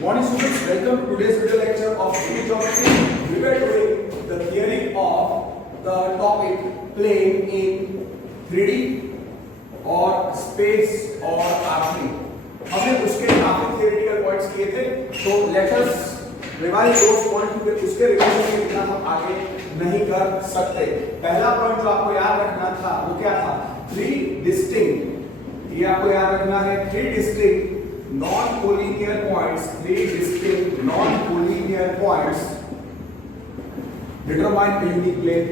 Good morning students, welcome to today's video lecture of Unit Geometry. We were doing the theory of the topic plane in 3D और space और R3. हमने उसके काफी theoretical points किए थे, so let us revise those points क्योंकि उसके revision के बिना हम आगे नहीं कर सकते. पहला पॉइंट जो आपको याद रखना था वो क्या था? थ्री डिस्टिंक्ट, ये आपको याद रखना है, three distinct non-collinear points, three distinct non-collinear points determine a unique plane.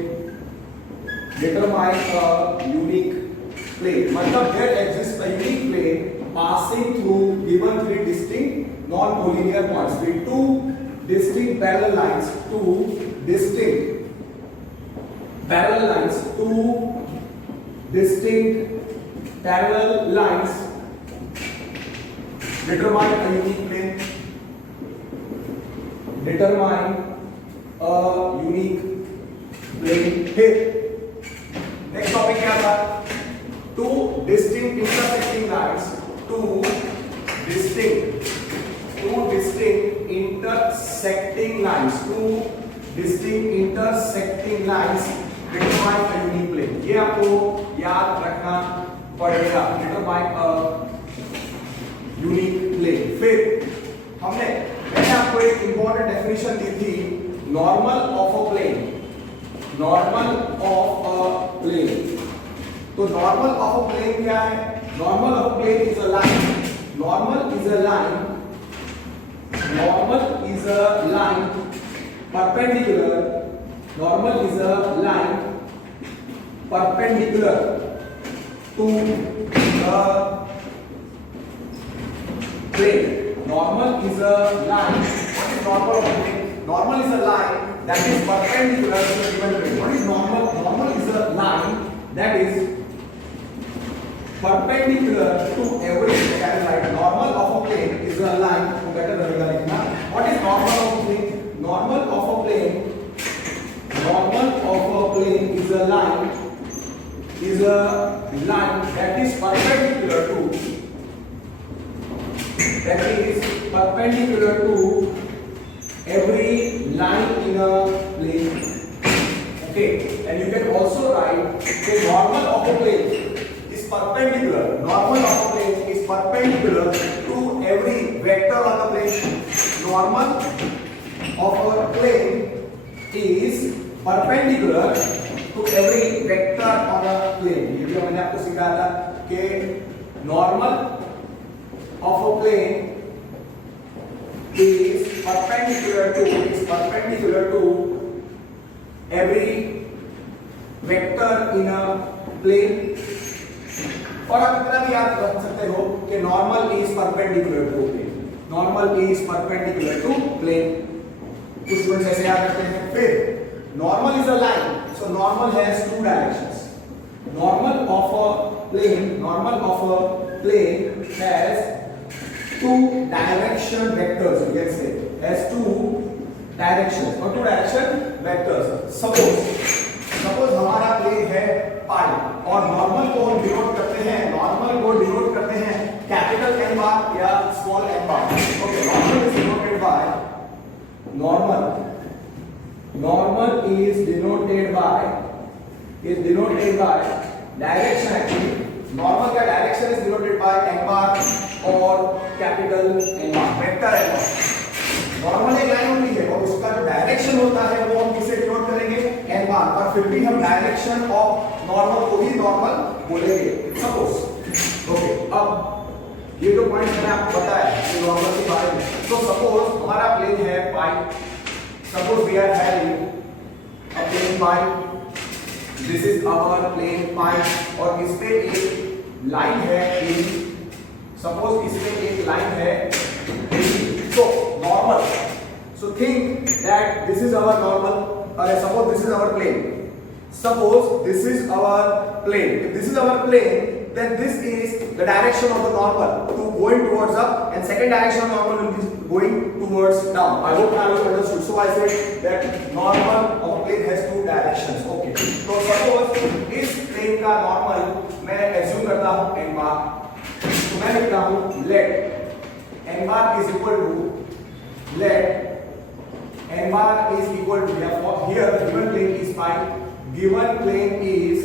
Determine a unique plane. मतलब there exists a unique plane passing through given three distinct non-collinear points with two distinct parallel lines. Two distinct parallel lines. Two distinct parallel lines determine a unique plane. Determine a unique plane. Here next topic क्या था? Two distinct intersecting lines. Two distinct intersecting lines. Two distinct intersecting lines determine a unique plane. ये आपको याद रखना पड़ेगा. Determine a unique plane. फिर मैंने आपको एक इंपॉर्टेंट डेफिनेशन दी थी normal of a plane. Normal of a plane. तो नॉर्मल ऑफ अ प्लेन क्या है? Normal of a plane is a line. Normal is a line. Normal is a line perpendicular. Normal is a line perpendicular to the plane. Normal is a line. What is normal of a plane? Normal is a line that is perpendicular to the given plane. What is normal? Normal is a line that is perpendicular to every line. Normal of a plane is a line. Better लिखना. What is normal of a plane? Normal of a plane. Normal of a plane is a line. Is a line that is perpendicular to. That is perpendicular to every line in a plane. Okay, and you can also write the normal of a plane is perpendicular. Normal of a plane is perpendicular to every vector on the plane. Normal of a plane is perpendicular to every vector on a plane. ये भी मैंने आपको सिखाया था कि normal of a plane is perpendicular to every vector in a plane. और आप इतना भी याद रख सकते हो कि normal is perpendicular to plane. Normal is perpendicular to plane. कुछ स्टूडेंट्स ऐसे याद रखते हैं. फिर normal is a line, so normal has two directions. Normal of a plane has two direction vectors. You can say has two directions or two direction vectors. Suppose हमारा plane है pi और normal को हम denote करते हैं. Normal को denote करते हैं कैपिटल एन बार या small N bar. Okay, normal is denoted by normal is denoted by direction. Actually normal का direction is denoted by N bar और capital N bar, vector N bar. Normal एक line होती है और उसका जो direction होता है वो हम किसे डिनोट करेंगे? एन बार. पर फिर भी हम डायरेक्शन ऑफ नॉर्मल को ही नॉर्मल बोलेंगे. सपोज ओके, अब ये जो पॉइंट मैंने आपको बताया ये नॉर्मल के बारे में. तो सपोज हमारा प्लेन है pi. Suppose we are having a plane pi. This is our plane pi और इस पे एक लाइन है ए. सपोज इसमें एक लाइन है so normal. So think that this is our normal. Suppose this is our plane. Suppose this is our plane. If this is our plane, then this is the direction of the normal to going towards up, and second direction of normal will be going towards down. I hope I have understood. So I said that normal of a plane has two directions. Okay. So suppose इस plane का normal मैं assume करता हूँ n bar. तो मैं लिखता हूँ let n bar is equal to let n bar is equal to, therefore here the given plane is pi, given plane is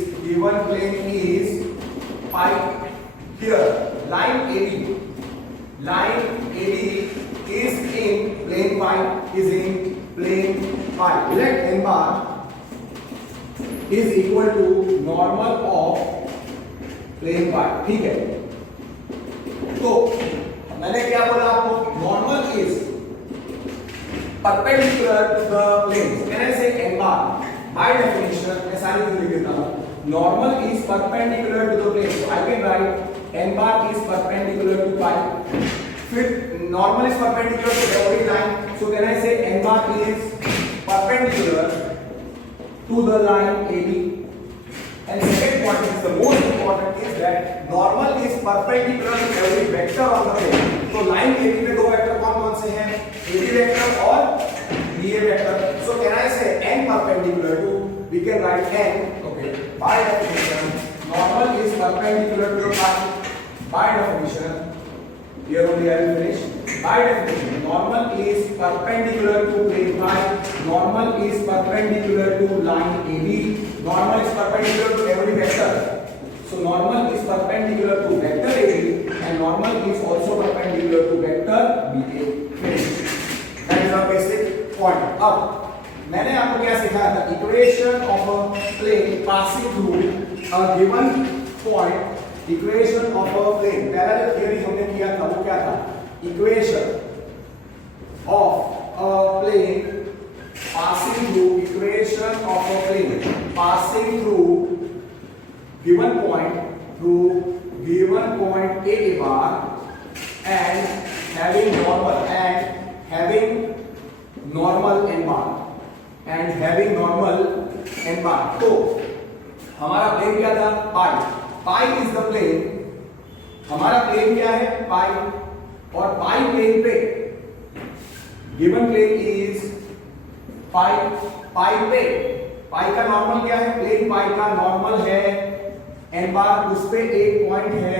pi. Here line AB is in plane pi, let n bar is equal to normal of plane pi. ठीक है, तो मैंने क्या बोला आपको, normal is perpendicular to the plane. Can I say n bar? By definition, मैं सारी चीजें लिख देता हूँ. Normal is perpendicular to the plane. So I can write n bar is perpendicular to pi. फिर normal is perpendicular to every line. So can I say n bar is perpendicular to the line AB? And second point is the most important is that normal is perpendicular to every vector on the plane. So line AB में दो vector कौन से हैं? AB vector और BA vector. So can I say n perpendicular to? We can write n. Okay. By definition, normal is perpendicular to the pi. By definition, here only I will finish. By definition, normal is perpendicular to plane pi. Normal is perpendicular to line AB. Normal is perpendicular to every vector. So normal is perpendicular to vector AB and normal is also perpendicular to vector BA. Finished. That is our basic point. अब मैंने आपको क्या सिखाया था? Equation of a plane passing through a given point. Equation of a plane. पहला जो theory हमने किया था वो क्या था? Equation of a plane passing through, equation of a plane passing through given point A bar and having normal n bar. तो हमारा प्लेन क्या था? Pi is the plane. हमारा प्लेन क्या है? पाई. और पाई प्लेन पे गिवन प्लेन इज पाई पे पाई का नॉर्मल क्या है? प्लेन पाई का नॉर्मल है n बार, उस पे एक पॉइंट है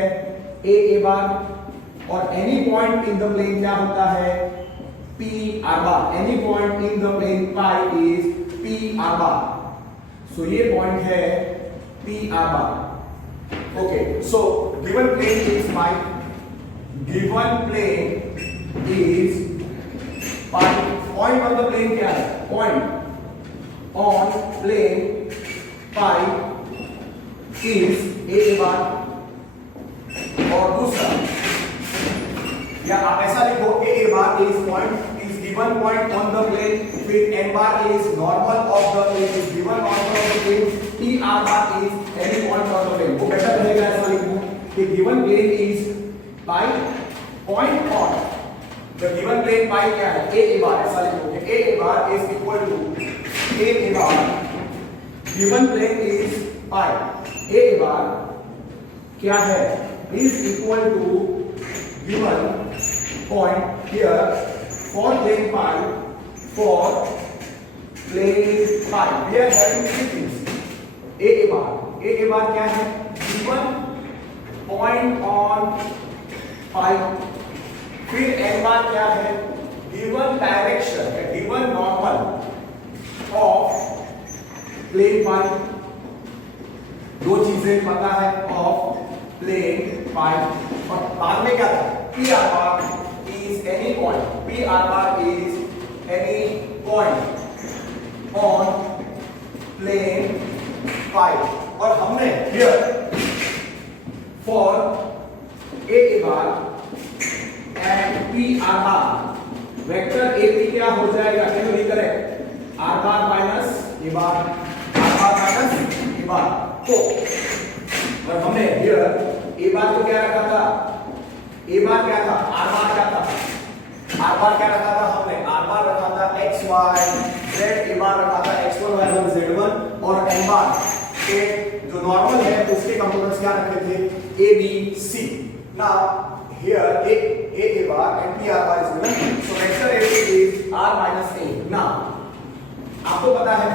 a बार और any point in the plane क्या होता है? p r bar. Any point in the plane pi is p r bar. So ये पॉइंट है p r bar. Okay, so given plane is pi. Given plane is pi. Point on the plane क्या है? Point on plane pi is a bar. और दूसरा या आप ऐसा लिखो a bar is point is given point on the plane, फिर n bar is normal of the plane is given on the plane, p r bar is any point on the plane. वो better रहेगा ऐसा लिखो कि given plane is pi point on the given plane pi क्या है? a bar. ऐसा लिखो कि a bar is equal to a bar. Given plane is pi. a bar क्या है? Is equal to given point here for plane pi. For plane pi we are having three things. a bar क्या है? Given point on pi. फिर n bar क्या है? Given direction, given normal of plane pi. दो चीजें पता है of plane pi. और बाद में क्या था? p r bar is any point. p r bar is any point on plane pi. और हमने here for a bar and p r bar vector AP क्या हो जाएगा? Can you recollect? r bar minus a bar, r bar minus a bar. तो और हमने here a बार को क्या रखा था? a बार क्या था? r बार क्या था? r बार क्या रखा था हमने? r बार रखा था x y z, a बार रखा था x1 y1 z1 और n बार के जो नॉर्मल है उसके कंपोनेंट्स क्या रखे थे? a b c. Now here a bar and p r bar is given. So vector a is r minus a. Now आपको पता है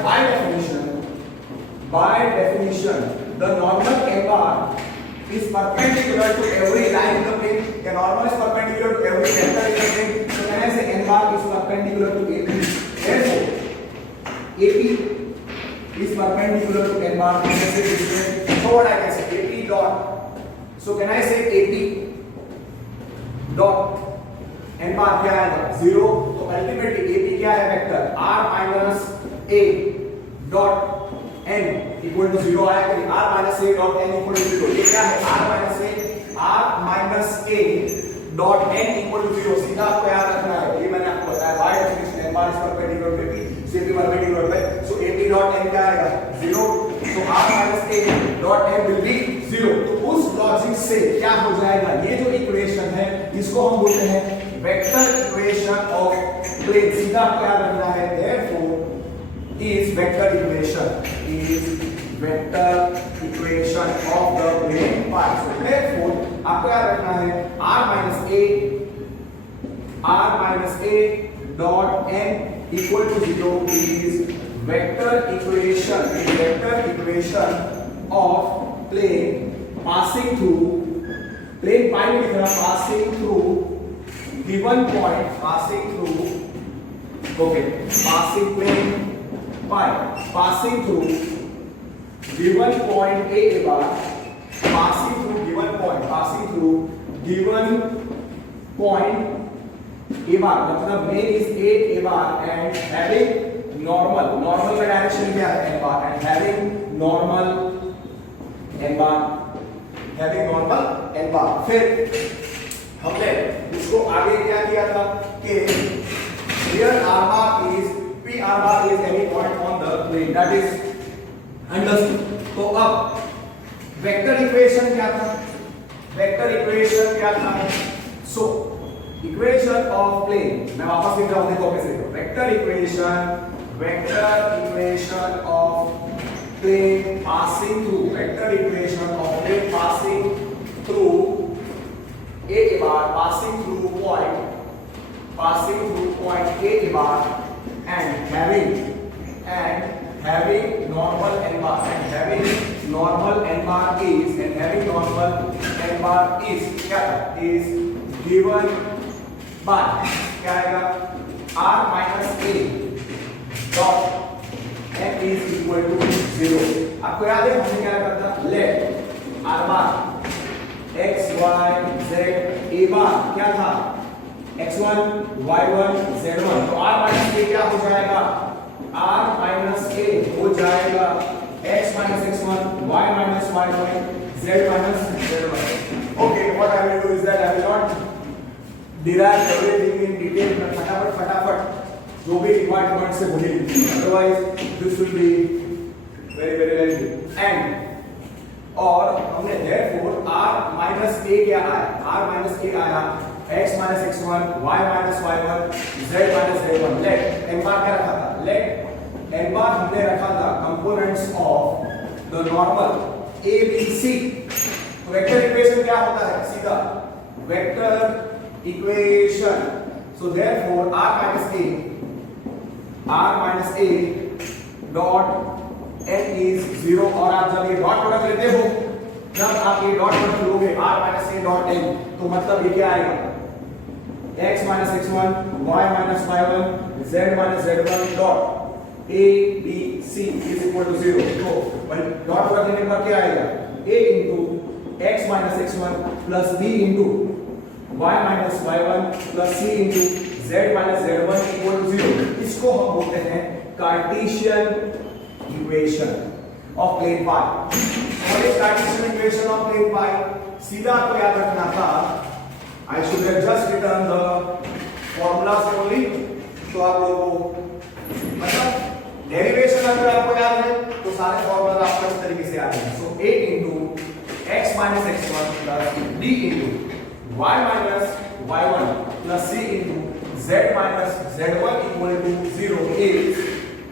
by definition the normal n bar is perpendicular to every line in the plane. The normal is perpendicular to every vector in the plane. So can I say n bar is perpendicular bar so what I can say AP dot, so can I say AP dot n bar क्या आएगा 0, तो ultimately AP क्या है vector r minus a dot n equal to 0 आया कि r minus a dot n equal to 0, ये क्या है r minus a dot n equal to 0, सीधा आपको याद रखना है, ये मैंने आपको बताया by definition n bar is perpendicular to AP, so AP perpendicular है, so AP dot n क्या आएगा 0, so r minus a dot n will be 0, तो उस लॉजिक से क्या हो जाएगा, ये जो इक्वेशन है इसको हम बोलते हैं वेक्टर इक्वेशन ऑफ प्लेन, सीधा आपको याद रखना है, therefore is vector equation of the plane phi, so therefore आपको याद रखना है r minus a dot n equal to 0 is vector equation of plane passing through plane phi में लिखना passing through given point, passing plane phi passing through given point a bar, passing through given point a bar, मतलब main is a bar and having normal का direction क्या है n bar and having normal n bar, फिर हमने इसको आगे क्या किया था कि here r bar is p r bar is any point on the plane, that is understood. तो अब वेक्टर इक्वेशन क्या था, सो इक्वेशन ऑफ प्लेन, मैं वापस लिख रहा हूं, देखो कैसे लिखो, vector equation of plane passing through a bar, passing through point a bar and having normal n bar, is क्या is given by क्या आएगा r minus a dot n is equal to 0, आपको याद है हमने क्या रखा था, let r bar x y z a bar क्या था x1 y1 z1, तो r minus a क्या हो जाएगा, r minus a हो जाएगा x minus x1 y minus y1 z minus z1. Okay, what I will do is that I will not derive everything in detail, but फटाफट जो भी required point से बोले, otherwise this will be very lengthy. And और हमने therefore r minus a क्या आया, x minus x1 y minus y1 z minus z1, let n bar क्या रखा था, let n bar हमने रखा था components of the normal a b c, तो वेक्टर इक्वेशन क्या होता है, सीधा vector equation, so therefore r minus a dot n is 0, और आप जब ये डॉट प्रोडक्ट लेते हो, जब आप ये डॉट प्रोडक्ट लोगे r minus a dot n, तो मतलब ये क्या आएगा, x minus x1 y minus y1 z minus z1 dot a b c is equal to 0, तो डॉट प्रोडक्ट लेने पर क्या आएगा, a into x minus x1 plus b into y minus y1 plus c into z minus z1 equal to 0, इसको हम बोलते हैं Cartesian equation of plane pi. और इस कार्टेशियन इक्वेशन ऑफ प्लेन पाई सीधा आपको याद रखना था, I should have just written the formulas only, तो आप लोगों को मतलब डेरिवेशन अगर आपको याद है तो सारे फॉर्मूला आपको इस तरीके से आ जाएंगे. सो a into x minus x1 plus b into y minus y1 plus c into z minus z1 equal to 0 is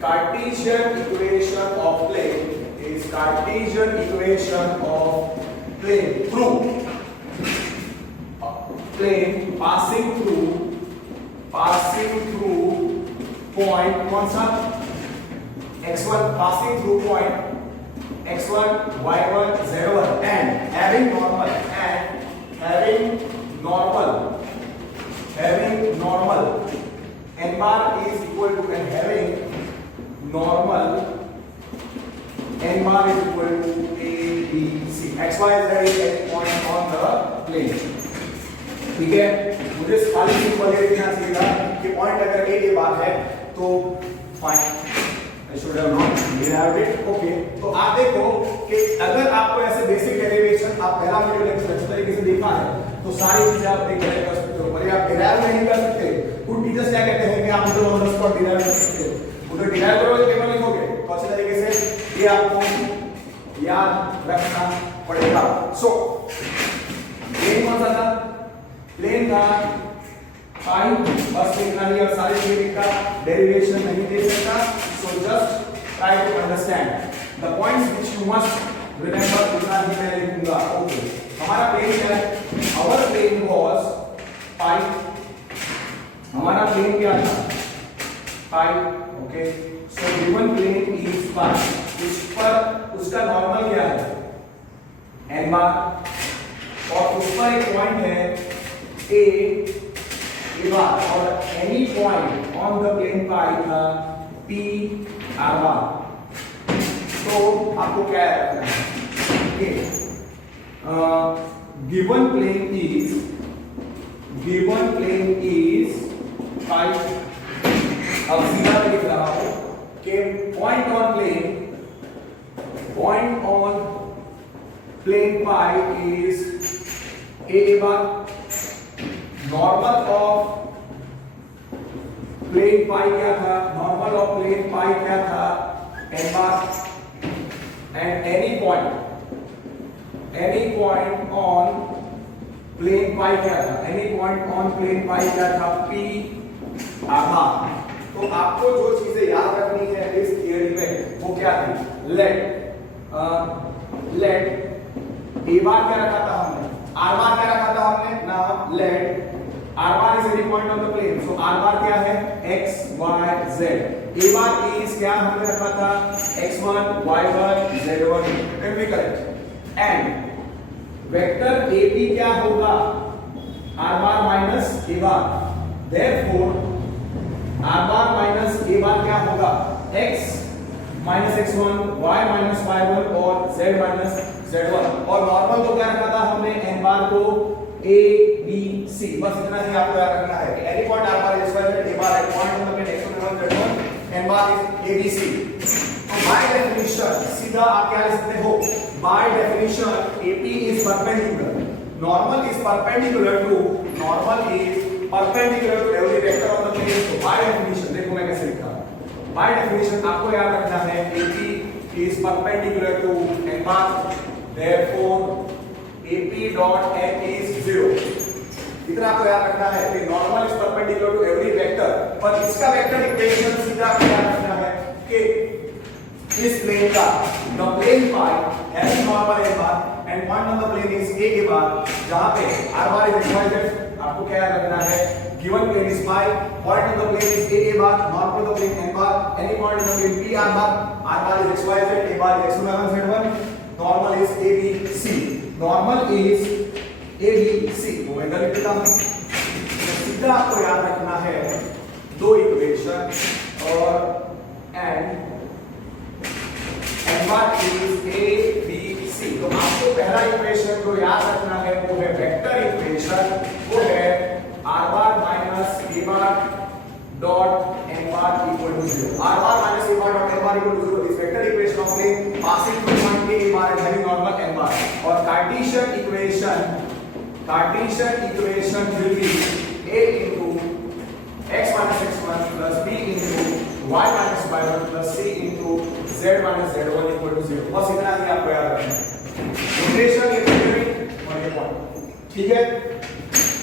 Cartesian equation of plane, is Cartesian equation of plane through plane passing through point कौन सा, x1 passing through point x1 y1 z1 and having normal n bar is equal to and having normal n bar is equal to a b c. x y z is any point on the plane. ठीक है, मुझे खाली simple ये लिखना चाहिए कि point अगर a बार है तो fine, I should have not derived it. Okay, तो आप देखो कि अगर आपको ऐसे बेसिक डेरिवेशन आप पहला वीडियो लेक्चर अच्छी तरीके से देखा है तो सारी चीजें आप डिराइव कर सकते हो, पर आप डिराइव नहीं कर सकते। कुछ टीचर्स क्या कहते हैं कि आप तो ऑन द स्पॉट डिराइव कर सकते हो, उधर डिराइव करोगे टेबल लिखोगे तो अच्छे तरीके से ये आपको याद रखना पड़ेगा। सो प्लेन कौन सा था? प्लेन था पाई, बस इतना ही, और सारे चीजें का डेरिवेशन नहीं दे सकता। So just try to understand the points which you must remember. इतना ही मैं लिखूंगा। Okay, हमारा प्लेन क्या है? Our plane was pi. हमारा प्लेन क्या था? Pi. Okay, so given plane is pi. उस पर उसका नॉर्मल क्या है? n बार, और उस पर एक पॉइंट है a बार, और any point on the plane pi था P R bar। तो आपको क्या रखना है? Given plane is pi। अब सीधा लिख रहा हूं कि point on plane pi is a bar. Normal of plane pi क्या था? नॉर्मल ऑफ प्लेन पाई क्या था? n bar. And any point on plane pi क्या था? Any point on plane pi क्या था? p r बार। तो आपको जो चीजें याद रखनी है इस थियरी में वो क्या थी? लेट a बार क्या रखा था हमने? r बार क्या रखा था हमने? Now let R bar is any point on the plane. So R bar क्या है? X, Y, Z. A bar is क्या हमने रखा था? X1, Y1, Z1. Let me correct. And vector AP क्या होगा? R bar minus A bar. Therefore R bar minus A bar क्या होगा? X minus X1, Y minus Y1 और Z minus Z1। और नॉर्मल को क्या रखा था हमने? N bar को A B C। बस इतना ही आपको याद रखना है कि any point R bar is equal to A bar at point on the plane X1, Z1, N bar is A B C। तो बाय डेफिनेशन सीधा आप क्या लिख सकते हो? By definition AP is perpendicular, normal is perpendicular to every vector on the plane। तो by definition देखो मैं कैसे लिखा हूं। बाय डेफिनेशन आपको याद रखना है AP is perpendicular to N bar, therefore AP dot n is 0। इतना आपको याद रखना है कि normal is perpendicular to every vector, पर इसका वेक्टर इक्वेशन सीधा आपको याद रखना है कि इस प्लेन का the plane pi has normal n bar and point on the plane is a bar, जहां पे r बार इज xyz। आपको क्या याद रखना है? Given plane is pi, point on the plane is a bar, normal on the plane n bar, any point on the plane p r bar is xyz, a bar is x1, y1, z1, normal is a b c। Normal is a b c। तो मैं गलत लिखता हूं, सीधा आपको याद रखना है दो इक्वेशन, और and bar is a b c। तो आपको पहला इक्वेशन जो याद रखना है वो है वेक्टर इक्वेशन, वो है r bar minus a bar dot n bar equal to 0। r bar minus a bar dot n bar equal to 0 is vector equation of plane passing through point a bar and having normal n bar. और Cartesian equation will be a into x minus x1 plus b into y minus y1 plus c into z minus z1 equal to 0। बस इतना ही आपको याद रखना है। Notation ये theory और ये पॉइंट, ठीक है?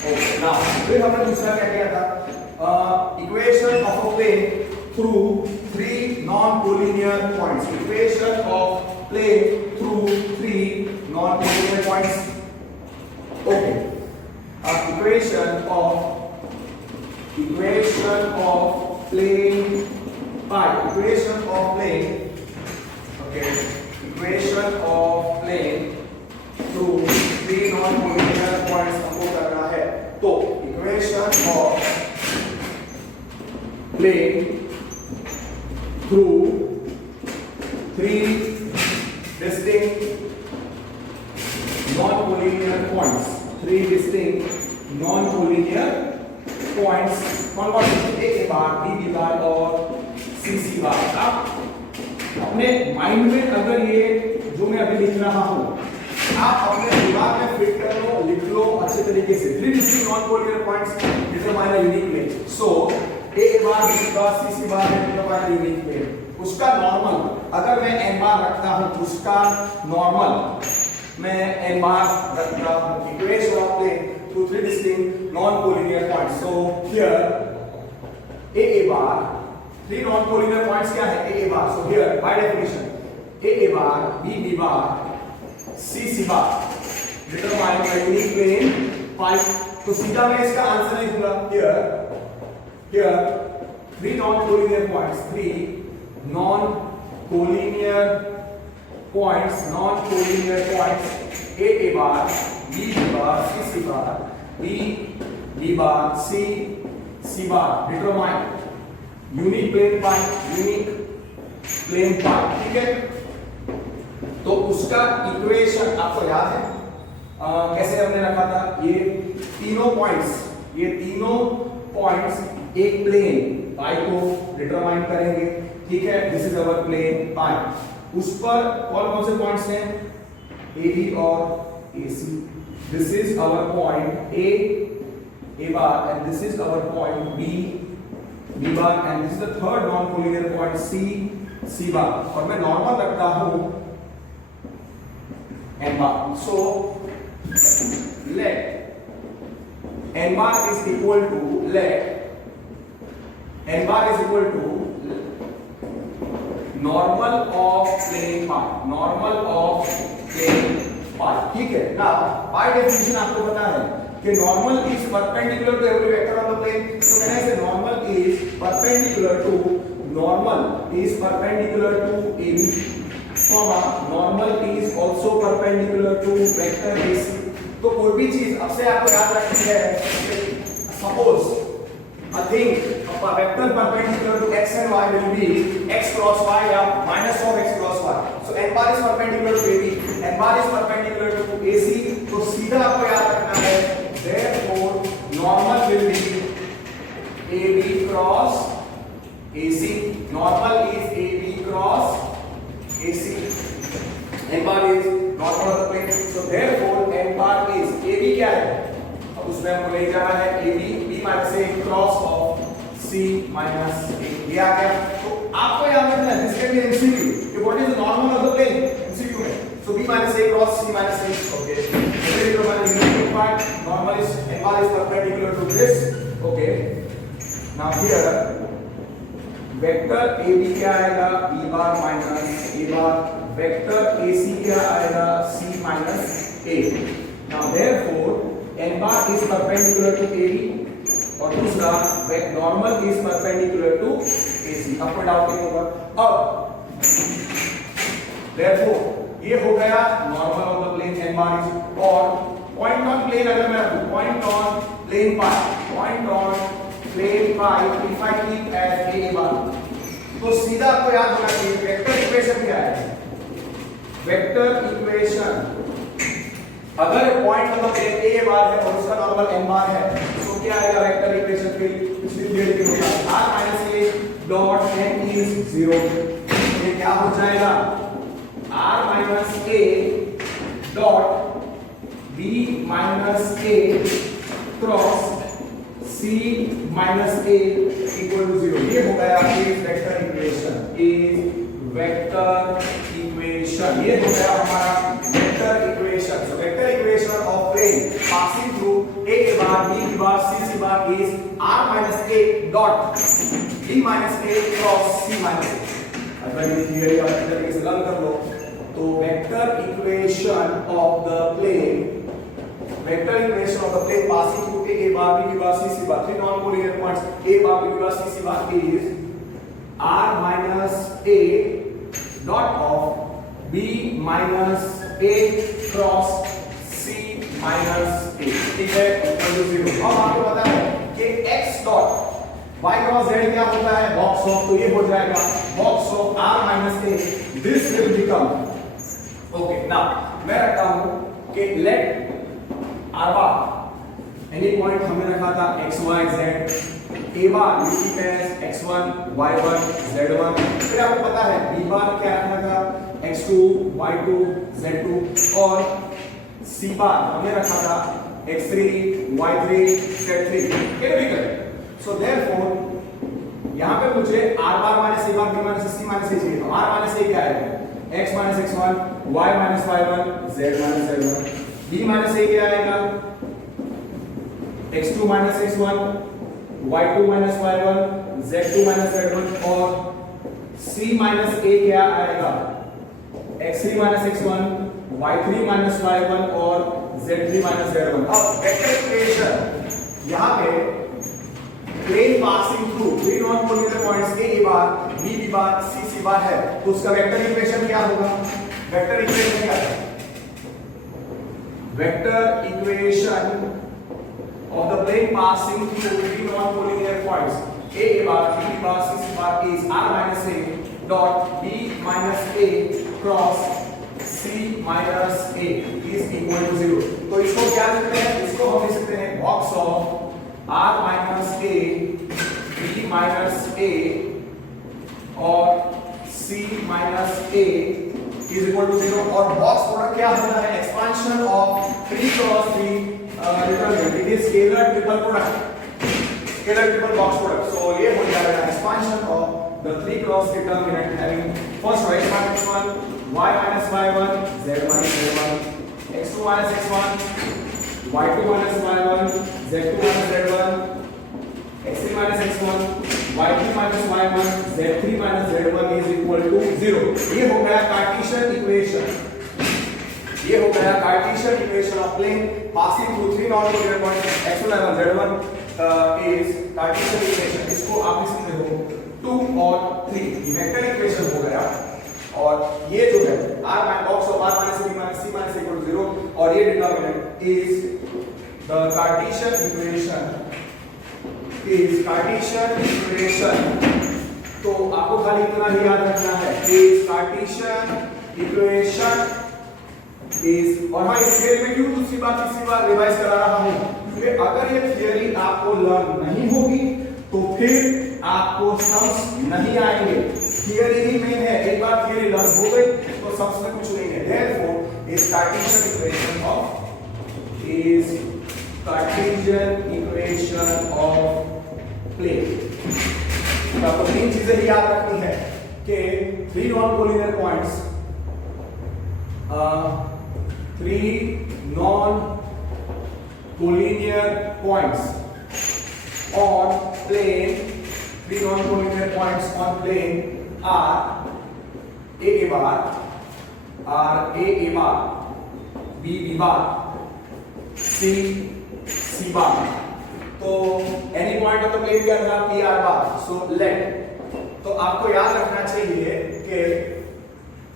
ओके, नाउ फिर हमने दूसरा क्या किया था? Equation of a plane through three non collinear points. Equation of plane through three non collinear points. Okay, equation of plane pi, equation of plane through three non-collinear points हमको करना है। तो equation of plane through three distinct non-collinear points, 3 distinct non-collinear points. कौन कौन से? A bar, B बार और C बार. आप अपने माइंड में अगर ये जो मैं अभी लिख रहा हूं आप अपने दिमाग में फिट कर लो, लिख लो अच्छे तरीके से. 3 distinct non-collinear points determine a unique plane. So A bar, B bar, C bar determine a unique plane. उसका नॉर्मल अगर मैं n बार रखता हूं उसका नॉर्मल मैं n बार रखता हूं. Equation of plane to 3 distinct non-collinear points. So here A bar, 3 non-collinear points क्या है? A bar. So here by definition A bar, B bar, C bar determine a unique plane phi. तो सीधा मैं इसका answer लिखूंगा. Here 3 non-collinear points, 3 non-collinear points, A bar, B bar, C bar, B bar, C bar determine unique plane phi. ठीक है. तो उसका equation आपको याद है कैसे हमने रखा था? ये तीनों पॉइंट्स एक प्लेन पाई को डिटरमाइन करेंगे. ठीक है. दिस इज अवर प्लेन पाई. उस पर कौन कौन से पॉइंट्स हैं? ए बी और A C. This is our point A bar and this is our point B bar and this is the third non collinear point C bar. और मैं normal रखता हूं n bar. So let n bar is equal to normal of plane phi. ठीक है. Now by definition आपको पता है कि normal is perpendicular to every vector on the plane. So कहने से normal is perpendicular to AB, normal is also perpendicular to vector AC. तो कोई भी चीज अब से आपको याद रखनी है. Suppose a thing a vector perpendicular to x and y will be x cross y या minus of x cross y. So n bar is perpendicular to AB, n bar is perpendicular to AC. तो सीधा आपको याद रखना है therefore normal will be AB cross AC. Normal is AB cross AC. n bar is normal of the plane. So therefore n bar is AB क्या है? अब उसमें हमको ले जाना है AB B minus A cross of C minus A. ये आ गया. तो आपको याद रखना है this can be MCQ कि what is the normal of the plane MCQ में. So B minus A cross C minus A. Okay. Normal is n bar is perpendicular to this. Okay. Now here vector AB क्या आएगा? B bar minus A bar. Vector AC क्या आएगा? C minus A. Now therefore n bar is perpendicular to AB और दूसरा normal is perpendicular to AC. आपको doubt नहीं होगा. अब therefore ये हो गया normal of the plane n bar is. और पॉइंट ऑन प्लेन अगर मैं रखूं point on plane pi if I keep as A bar तो सीधा आपको याद होना चाहिए वेक्टर इक्वेशन क्या है? वेक्टर इक्वेशन अगर पॉइंट मतलब A बार है और उसका नॉर्मल n बार है तो क्या आएगा वेक्टर इक्वेशन? फिर पिछली पीरियड के मुताबिक r minus a dot n is 0. ये क्या हो जाएगा? r minus a dot b minus a cross c minus a equal to 0. ये हो गया वेक्टर इक्वेशन. ये हो गया हमारा vector equation. So vector equation of plane passing through A bar, B bar, C bar is r minus a dot b minus a cross c minus a. अगर ये theory आप अच्छे तरीके से लर्न कर लो तो vector equation of the plane passing through A bar, B bar, C bar, 3 non-collinear points A bar, B bar, C bar is r minus a dot of b minus a cross c minus a. ठीक है. Equal to 0. अब आपको पता है कि x dot y cross z क्या होता है? Box of. तो ये हो जाएगा box of r minus a. This will become okay now मैं रखता हूं कि let r bar any point हमने रखा था x y z a bar you keep as x1 y1 z1, फिर आपको पता है b बार क्या रखना था x2 y2 z2 और c बार हमने रखा था x3 y3 z3 कैसे भी करें। सो देयरफॉर यहां पे मुझे r bar minus a bar b minus c minus a चाहिए, तो r माइनस a क्या आएगा x minus x1 y minus y1 z minus z1, b minus a क्या आएगा x2 minus x1 y2 minus y1 z2 minus z1 और c minus a क्या आएगा x3 minus x1 y3 minus y1 और z3 minus z1। अब vector equation यहां पे plane passing through three non collinear points a bar b bar c bar है, तो उसका वेक्टर इक्वेशन क्या होगा? वेक्टर इक्वेशन क्या है? Vector equation of the plane passing through three non-collinear points a bar, b bar, c bar is r minus a dot b minus a cross c minus a is equal to 0। तो इसको क्या लिखते हैं? इसको हम लिख सकते हैं box of r minus a b minus a और c minus a is equal to 0। और box प्रोडक्ट क्या होता है? Expansion of 3 cross 3 determinant, it is scalar triple product, scalar triple box product। So ये हो जाएगा expansion of the 3 cross determinant having first x minus x1 y minus y1 z minus z1 x2 minus x1 y2 minus y1 z2 minus z1 x3 minus x1 y3 minus y1 z3 minus z1 is equal to 0। ये हो गया Cartesian equation, ये हो गया Cartesian equation of plane passing through three non collinear points x1 y1 z1 is Cartesian equation. इसको आप लिख सकते हो 2 और 3, ये वेक्टर इक्वेशन हो गया। और ये जो है r minus box of r minus b minus c minus equal to 0 और ये determinant is the Cartesian equation, is Cartesian equation. तो आपको खाली इतना ही याद रखना है, इज कार्टेशियन इक्वेशन इज। और हाँ, इस थियरी में क्यों दूसरी बार रिवाइज करा रहा हूं, क्योंकि अगर ये थियरी आपको लर्न नहीं होगी तो फिर आपको सम्स नहीं आएंगे। थियरी ही मेन है, एक बार थियरी लर्न हो गई तो सम्स में कुछ नहीं है। Therefore is Cartesian equation of plane. तो आपको तीन चीजें ही याद रखनी है कि three non collinear points, three non-collinear points on plane, three non-collinear points on plane are a bar, a bar, b bar, c bar। तो any point of the plane क्या था? p r bar। So let, तो आपको याद रखना चाहिए कि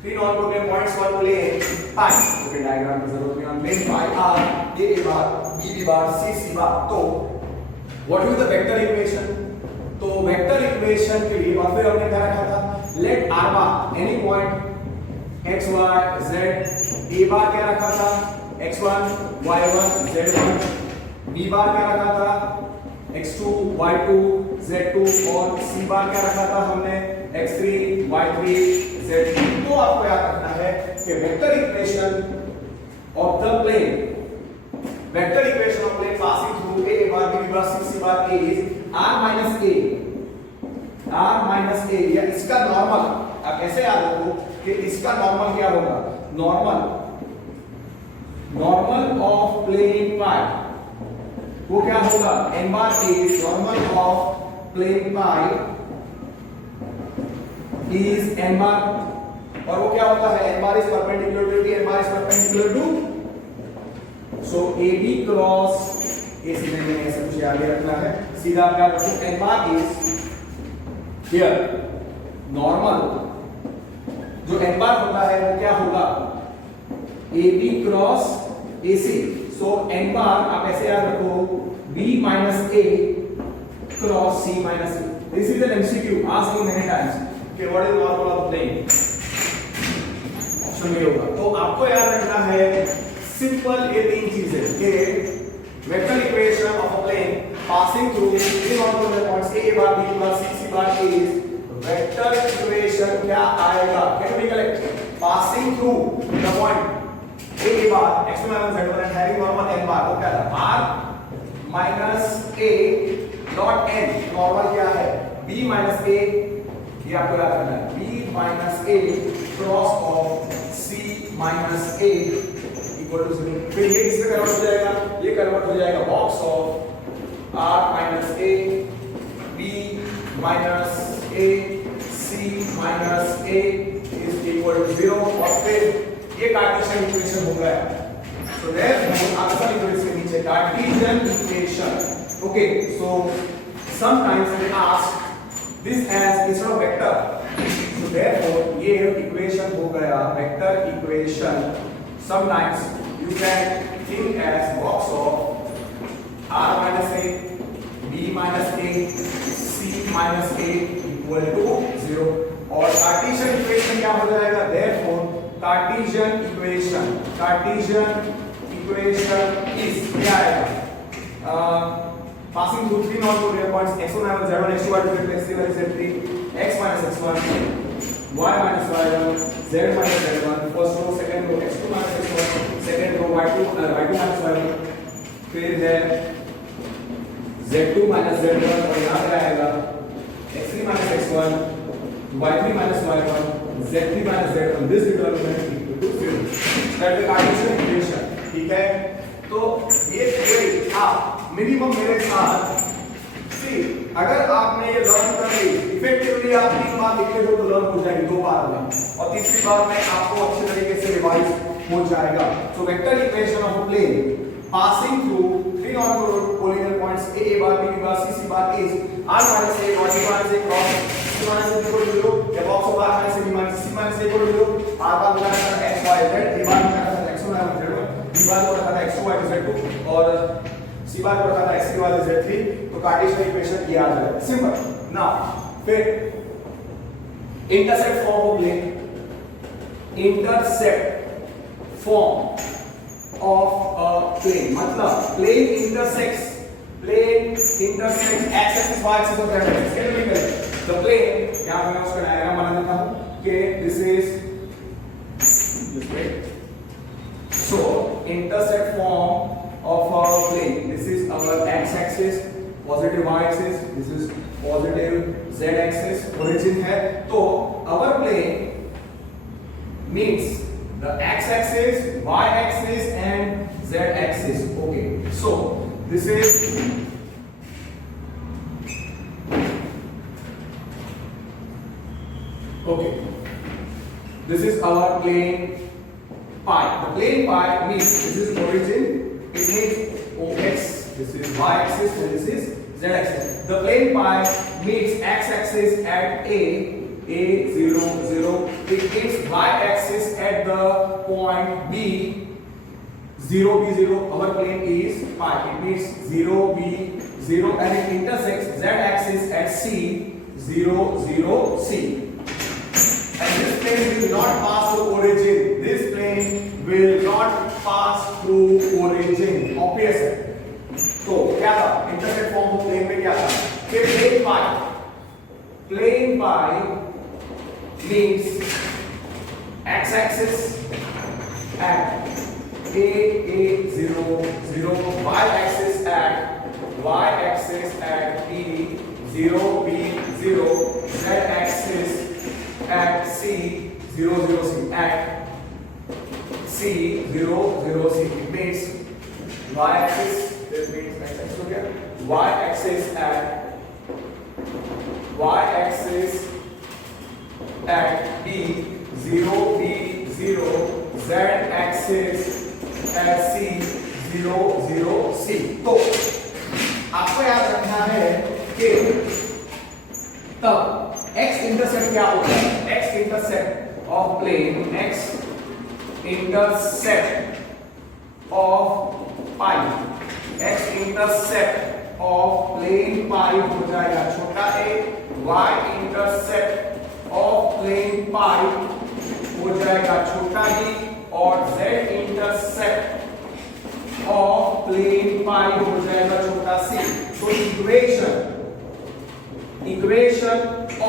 three non-collinear points on plane pi, okay diagram की जरूरत नहीं, on plane pi are a bar, b bar, c bar। तो what is the vector equation? तो वेक्टर इक्वेशन के लिए और फिर हमने क्या रखा था? let r bar any point x y z, a bar क्या रखा था? x1 y1 z1, b bar क्या रखा था? x2 y2 z2 और c बार क्या रखा था हमने? x3 y3 z3। तो आपको याद रखना है कि vector equation of the plane, vector equation of plane passing through a bar b bar c bar is r minus a या इसका नॉर्मल। आप ऐसे याद रखो कि इसका नॉर्मल क्या होगा? नॉर्मल ऑफ प्लेन पाई वो क्या होगा? n bar is normal of plane pi is n bar, और वो क्या होता है? n bar is perpendicular to n bar is perpendicular to, so ab cross ac में ऐसे कुछ आगे रखना है, सीधा क्या रखो? n bar is here normal, जो n बार होता है वो क्या होगा? ab cross ac। सो n बार आप ऐसे याद रखो b minus a cross c minus a। This is an MCQ asked me many times. Okay, what is normal of the plane? शून्य होगा। तो आपको याद रखना है सिंपल ये तीन चीजें कि vector equation of a plane passing through three non points a bar b bar c bar a is vector equation क्या आएगा, can we collect passing through the point a bar x1 z1 and having normal n bar, वो क्या है r minus a dot n, normal क्या है b minus a, ये आपको याद रखना है b minus a cross of c minus a equal to 0। फिर ये किसमें कन्वर्ट हो जाएगा, ये कन्वर्ट हो जाएगा box of r minus a b minus a c minus a is equal to 0, और फिर ये कार्टेशियन इक्वेशन हो गया। सो देयरफॉर आंसर इक्वेशन के नीचे Cartesian equation. Okay, so sometimes they ask this as instead of vector, so therefore ये equation हो गया vector equation. Sometimes you can think as box of r minus a, b minus a, c minus a equal to 0, और Cartesian equation क्या हो जाएगा, therefore Cartesian equation is क्या आएगा, passing through three non-real points x1 minus z1 x2 y2 z3 z3 x minus x1 y minus y1 z minus z1, first row second row x2 minus x1 second row y2 minus y1, फिर है z2 minus z1 और यहाँ पे आएगा x3 minus x1 y3 minus y1 z3 minus z1, this determinant equal to 0, that the Cartesian equation। ठीक है, तो ये थ्योरी आप मिनिमम मेरे साथ अगर आपने ये लर्न कर ली इफेक्टिवली, आप 3 बार लिखे हो तो लर्न हो जाएगी 2 बार में, और तीसरी बार में आपको अच्छे तरीके से रिवाइज हो जाएगा। So vector equation of a plane passing through three non-collinear points a bar b bar c bar is r minus a और b minus a cross c minus a equal to 0, या box of r minus a b minus c minus a equal to 0, r bar को रखा था x y z, b बार को रखा था x1 z1, b बार को रखा था x2 y2 z2 और c बार को रखा था x3 y z3, तो कार्टेशियन इक्वेशन ये आ जाएगा, सिंपल। नाउ फिर intercept form of plane, intercept form of a plane मतलब plane intersects x axis y axis और z एक्सिस, कैसे भी करें द प्लेन, यहां पे मैं उसका डायग्राम बना देता हूं कि this is this way. So intercept form of our plane, this is our x axis, positive y axis, this is positive z axis, origin है, तो our plane means the x axis, y axis and z axis। okay, so this is okay, this is our plane pi, the plane pi means this is origin, it means OX, this is y axis and this is z axis. The plane pi meets x axis at a 0 0, it meets y axis at the point b 0 b 0, our plane is pi, it meets 0 b 0 and it intersects z axis at c 0 0 c, and this plane will not pass through origin, this plane will not pass through origin, obvious है। तो क्या था intercept form of plane में, क्या था कि plane pi means x axis at a 0 0, y axis at b 0 b 0, z axis at c 0 0 c, at c 0 0 c, it means y axis, this means x axis हो गया, y axis at b 0 b 0, z axis at c 0 0 c। तो आपको याद रखना है कि तब x intercept क्या होता है, x intercept of plane, x intercept of pi, x intercept of plane pi हो जाएगा छोटा a, y intercept of plane pi हो जाएगा छोटा छोटा b और z intercept of plane pi हो जाएगा छोटा c। तो इक्वेशन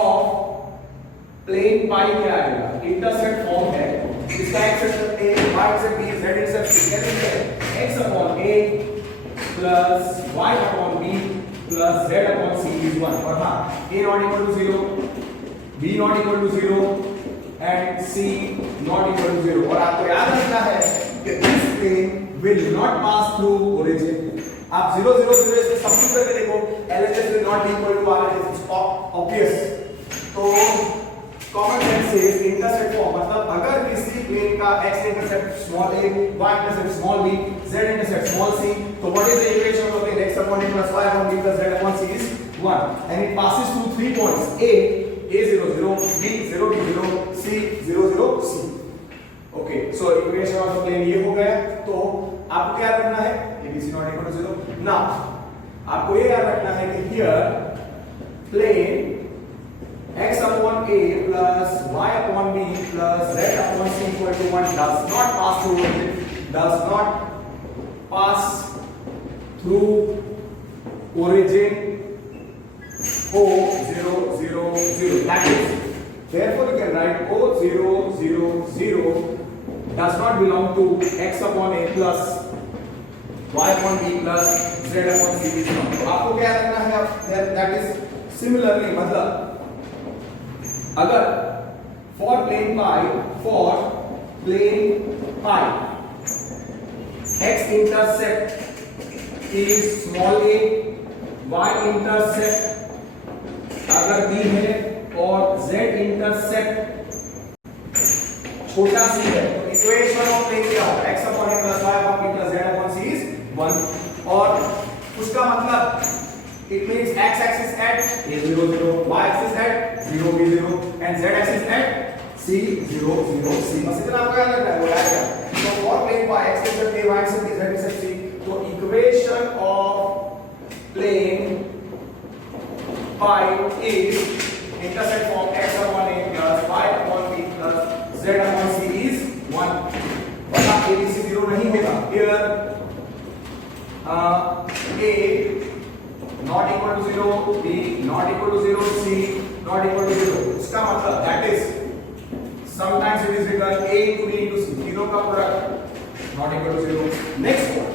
ऑफ प्लेन पाई क्या आएगा, इंटरसेप्ट फॉर्म है इसका, x axis a, y axis b, z axis c, कैसे है x upon a plus y upon b plus z upon c is 1। और हाँ, a not equal to 0, b not equal to 0 and c not equal to 0। और आपको याद रखना है कि this plane will not pass through origin. आप 0 0 0 से सब्स्टिट्यूट करके देखो, LHS will not B equal to RHS, it's obvious. तो कॉमन सेंस से इंटरसेप्ट फॉर्म मतलब अगर किसी प्लेन का x intercept small a, y intercept small b, z intercept small c, तो what is the equation of plane x upon a plus y upon b plus z upon c is 1 and it passes through 3 points a 0 0, b 0 b 0, c 0 0 c। Okay, so equation of the plane ये हो गया। तो आपको क्या रखना है, abc not equal to 0। Now आपको ये याद रखना है कि here plane x upon a plus y upon b plus z upon c equal to 1 does not pass through origin, does not pass through origin o 0 0 0, that is therefore you can write o 0 0 0 does not belong to x upon a plus y upon b plus z upon c is 1। तो आपको क्या रखना है, that is similarly मतलब अगर for plane pi x intercept is small a, y intercept अगर b है और z intercept छोटा c है, तो इक्वेशन ऑफ प्लेन क्या होगा, x upon a plus y upon b plus z upon c is 1। और उसका मतलब it means x axis at a 0 0, y axis at 0 b 0 and z axis at c 0 0 c। बस इतना आपको याद रखना है, वो याद रखना। तो for plane y x intercept a, y intercept b, z intercept c, तो equation of plane pi is intercept from x upon a plus y upon b plus z upon c is 1। और आप a b c 0 नहीं होगा, here a not equal to 0, b not equal to 0, c not equal to 0। इसका मतलब that is sometimes it is written a into b into c, तीनों का product not equal to 0। next one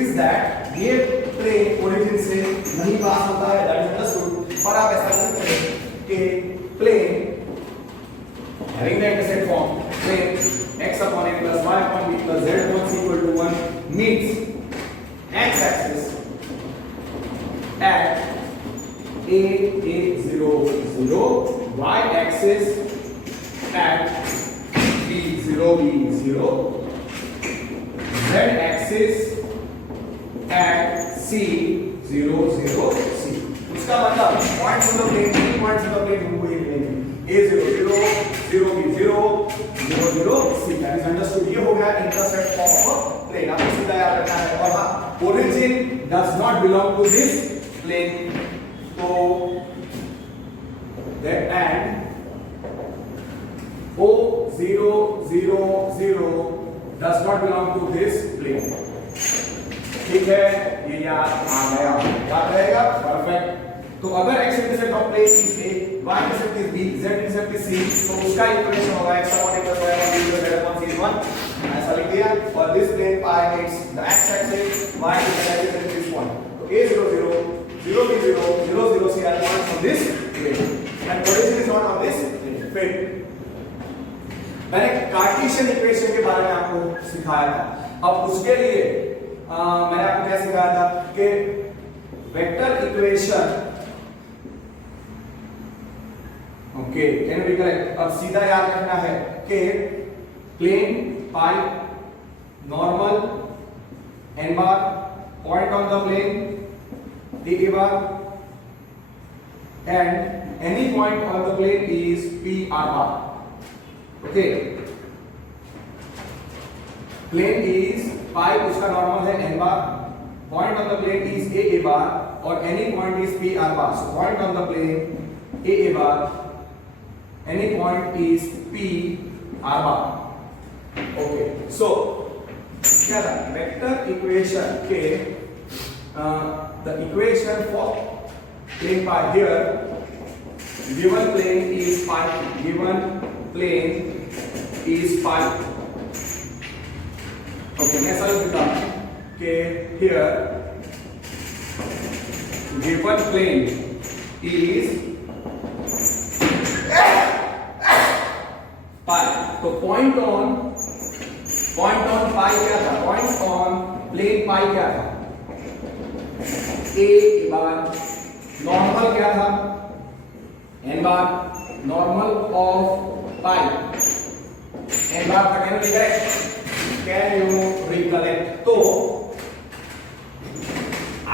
is that ये plane origin से नहीं पास होता है, that is understood। पर आप ऐसा कर सकते हैं कि plane having the intercept form plane x upon a plus y upon b plus z upon c equal to 1 meets x axis at a 0 0, y axis at b 0 b 0, z axis at c 0 0 c। उसका मतलब points of the plane, points of the plane हमको ये मिलेंगे a 0 0 0 b 0 0 0 c। That is understood. ये हो गया intercept form of plane, आपको सीधा याद रखना है। और हां, origin does not belong to this plane, तो that and o 0 0 0 does not belong to this plane. ठीक है, ये याद आ गया, याद रहेगा, परफेक्ट। तो अगर x intercept of plane is a, y intercept is b, z intercept is c, तो उसका इक्वेशन होगा x upon a plus y upon b plus z upon c is 1। ऐसा लिख दिया। और this plane pi meets the x axis, y axis is 1। तो a 0 0 0 b 0 0 0 c are points on this plane and origin is not on this plane। फिर मैंने Cartesian equation के बारे में आपको सिखाया था। अब उसके लिए मैंने आपको क्या सिखाया था कि vector equation, okay, can be correct. अब सीधा याद रखना है कि plane pi normal n bar, point on the plane a bar and any point on the plane is p r bar. Okay, plane is pi, उसका normal है n bar, point on the plane is a bar और any point is p r bar. So point on the plane a bar, any point is p r bar. Okay so क्या था vector equation के the equation for plane pi here given plane is pi okay मैं sir लिखता हूं कि here given plane is pi तो point on पाई क्या था पॉइंट ऑन प्लेन पाई क्या था ए बार नॉर्मल क्या था N bar normal of pi N bar का can recollect can you recollect तो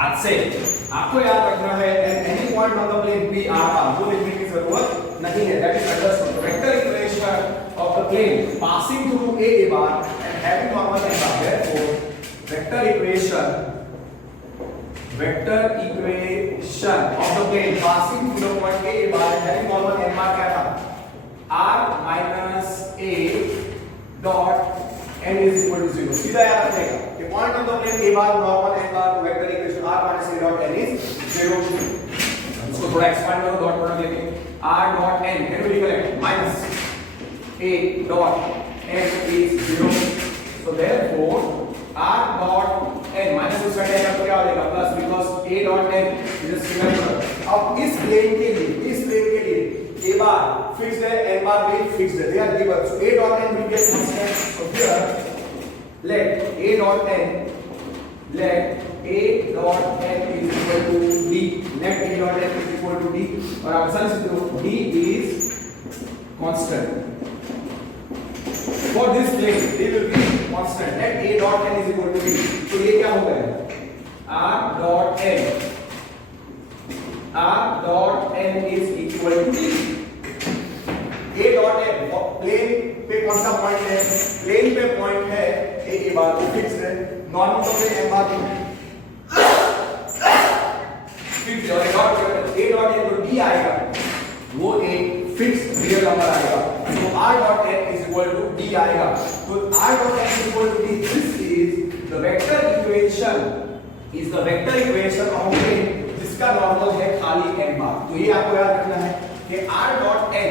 आज से आपको याद रखना है any point on the plane P R का वो लिखने की जरूरत नहीं है that is understood vector equation of the plane passing through a bar and having normal n bar therefore vector equation of the plane passing through the point a bar and having normal n bar क्या था r minus a dot n is equal to 0 सीधा याद रखिएगा कि point on the plane a bar normal n bar to vector equation r minus a dot n is 0 इसको थोड़ा expand करो dot product लेके r dot n can we recollect minus a dot n is 0 so therefore r dot n minus उसका ten तो क्या हो जाएगा plus because a dot n is a scalar product अब इस प्लेन के लिए a bar fixed है n bar भी fixed है they are given so a dot n will be a constant so here let a dot n is equal to d let a dot n is equal to d और answer से d is constant for this plane d will be constant let a dot n is equal to d तो ये क्या हो गया r dot n is equal to d a dot n plane पे कौन सा पॉइंट है प्लेन पे पॉइंट है a बार तो फिक्स है नॉर्मल तो प्लेन m बार फिक्स है और a dot n तो d आएगा वो एक फिक्स रियल नंबर आएगा तो r dot n is equal to d आएगा तो r dot n is equal to d this is the vector equation of plane जिसका नॉर्मल है खाली n बार तो ये आपको याद रखना है कि r dot n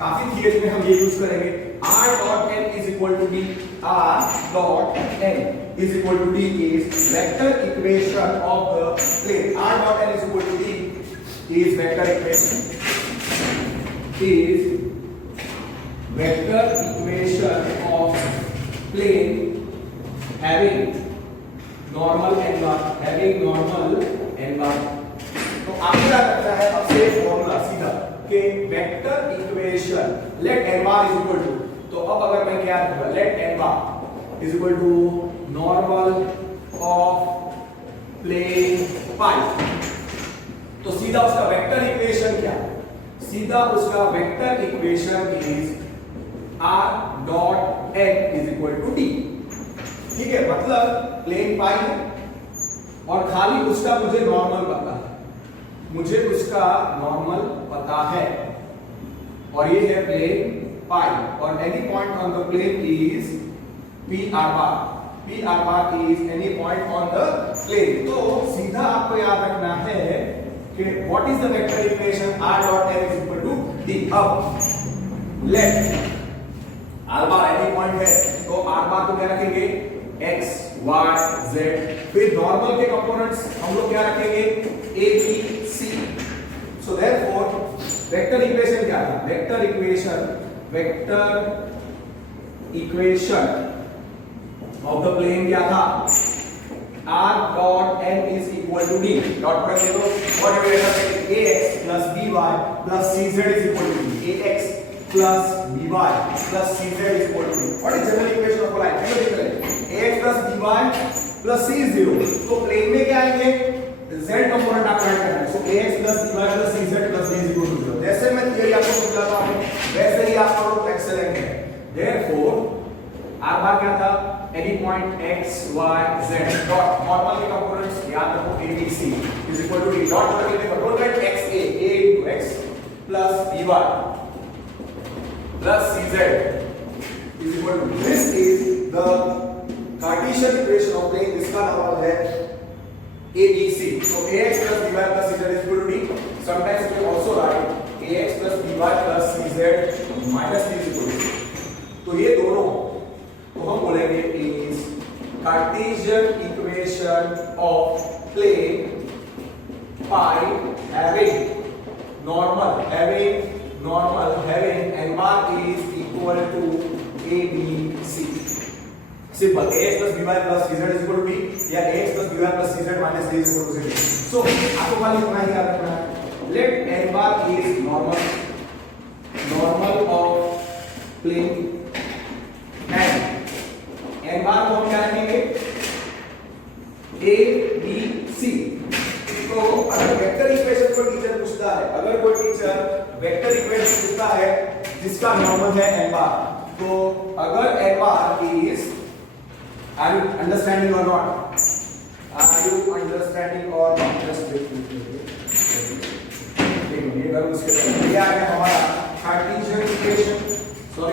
काफी थियरी में हम ये यूज करेंगे r dot n is equal to d r dot n is equal to d is vector equation of the plane r dot n is equal to d is vector equation of plane having normal n bar तो आपको क्या करना है अब से formula सीधा कि vector equation let n bar is equal to तो अब अगर मैं क्या लिखूंगा late n bar is equal to normal of plane pi तो सीधा उसका वेक्टर इक्वेशन क्या सीधा उसका vector equation is r dot n is equal to d ठीक है मतलब प्लेन पाई है और खाली उसका मुझे नॉर्मल पता है और ये है प्लेन पाई और any point on the plane is p r bar is any point on the plane तो सीधा आपको याद रखना है कि what is the vector equation r dot n is equal to d अब let r bar any point है तो r bar को क्या रखेंगे x y z फिर नॉर्मल के कंपोनेंट्स हम लोग क्या रखेंगे a b c so therefore vector equation क्या था vector equation of the plane क्या था r dot n is equal to d dot product ले लो what we are saying ax plus by plus cz is equal to d ax plus by plus cz is equal to d what is general equation of line चलो देख लें ax plus by plus c is 0 तो plane में क्या आएंगे z component आपको add करना है सो ax plus by plus cz plus d is equal to 0 जैसे मैं थियरी आपको समझाता हूं वैसे ही आप करो एक्सीलेंट है therefore r bar क्या था any point x y z dot normal के कंपोनेंट्स याद रखो a b c is equal to d dot product लेते हो right x a into x plus by plus cz is equal to this is the Cartesian equation of plane जिसका normal है ABC. So ax plus by plus cz is equal to d. Sometimes we also write ax plus by plus cz minus d is equal to d. तो ये दोनों तो हम बोलेंगे is Cartesian equation of plane pi having normal having n bar is equal to ABC. Simple. ax plus by plus cz is equal to d या ax plus by plus cz minus d is equal to 0. So आपको खाली इतना ही याद रखना है. Let n bar is normal of plane and n bar को हम क्या रखेंगे a b c. तो अगर वेक्टर इक्वेशन को टीचर पूछता है, अगर कोई टीचर वेक्टर इक्वेशन पूछता है जिसका नॉर्मल है n bar, तो अगर n bar is, are you understanding or not? Are you understanding or not? Just wait. ये करो उसके बाद ये आ गया हमारा कार्टेशियन इक्वेशन. सॉरी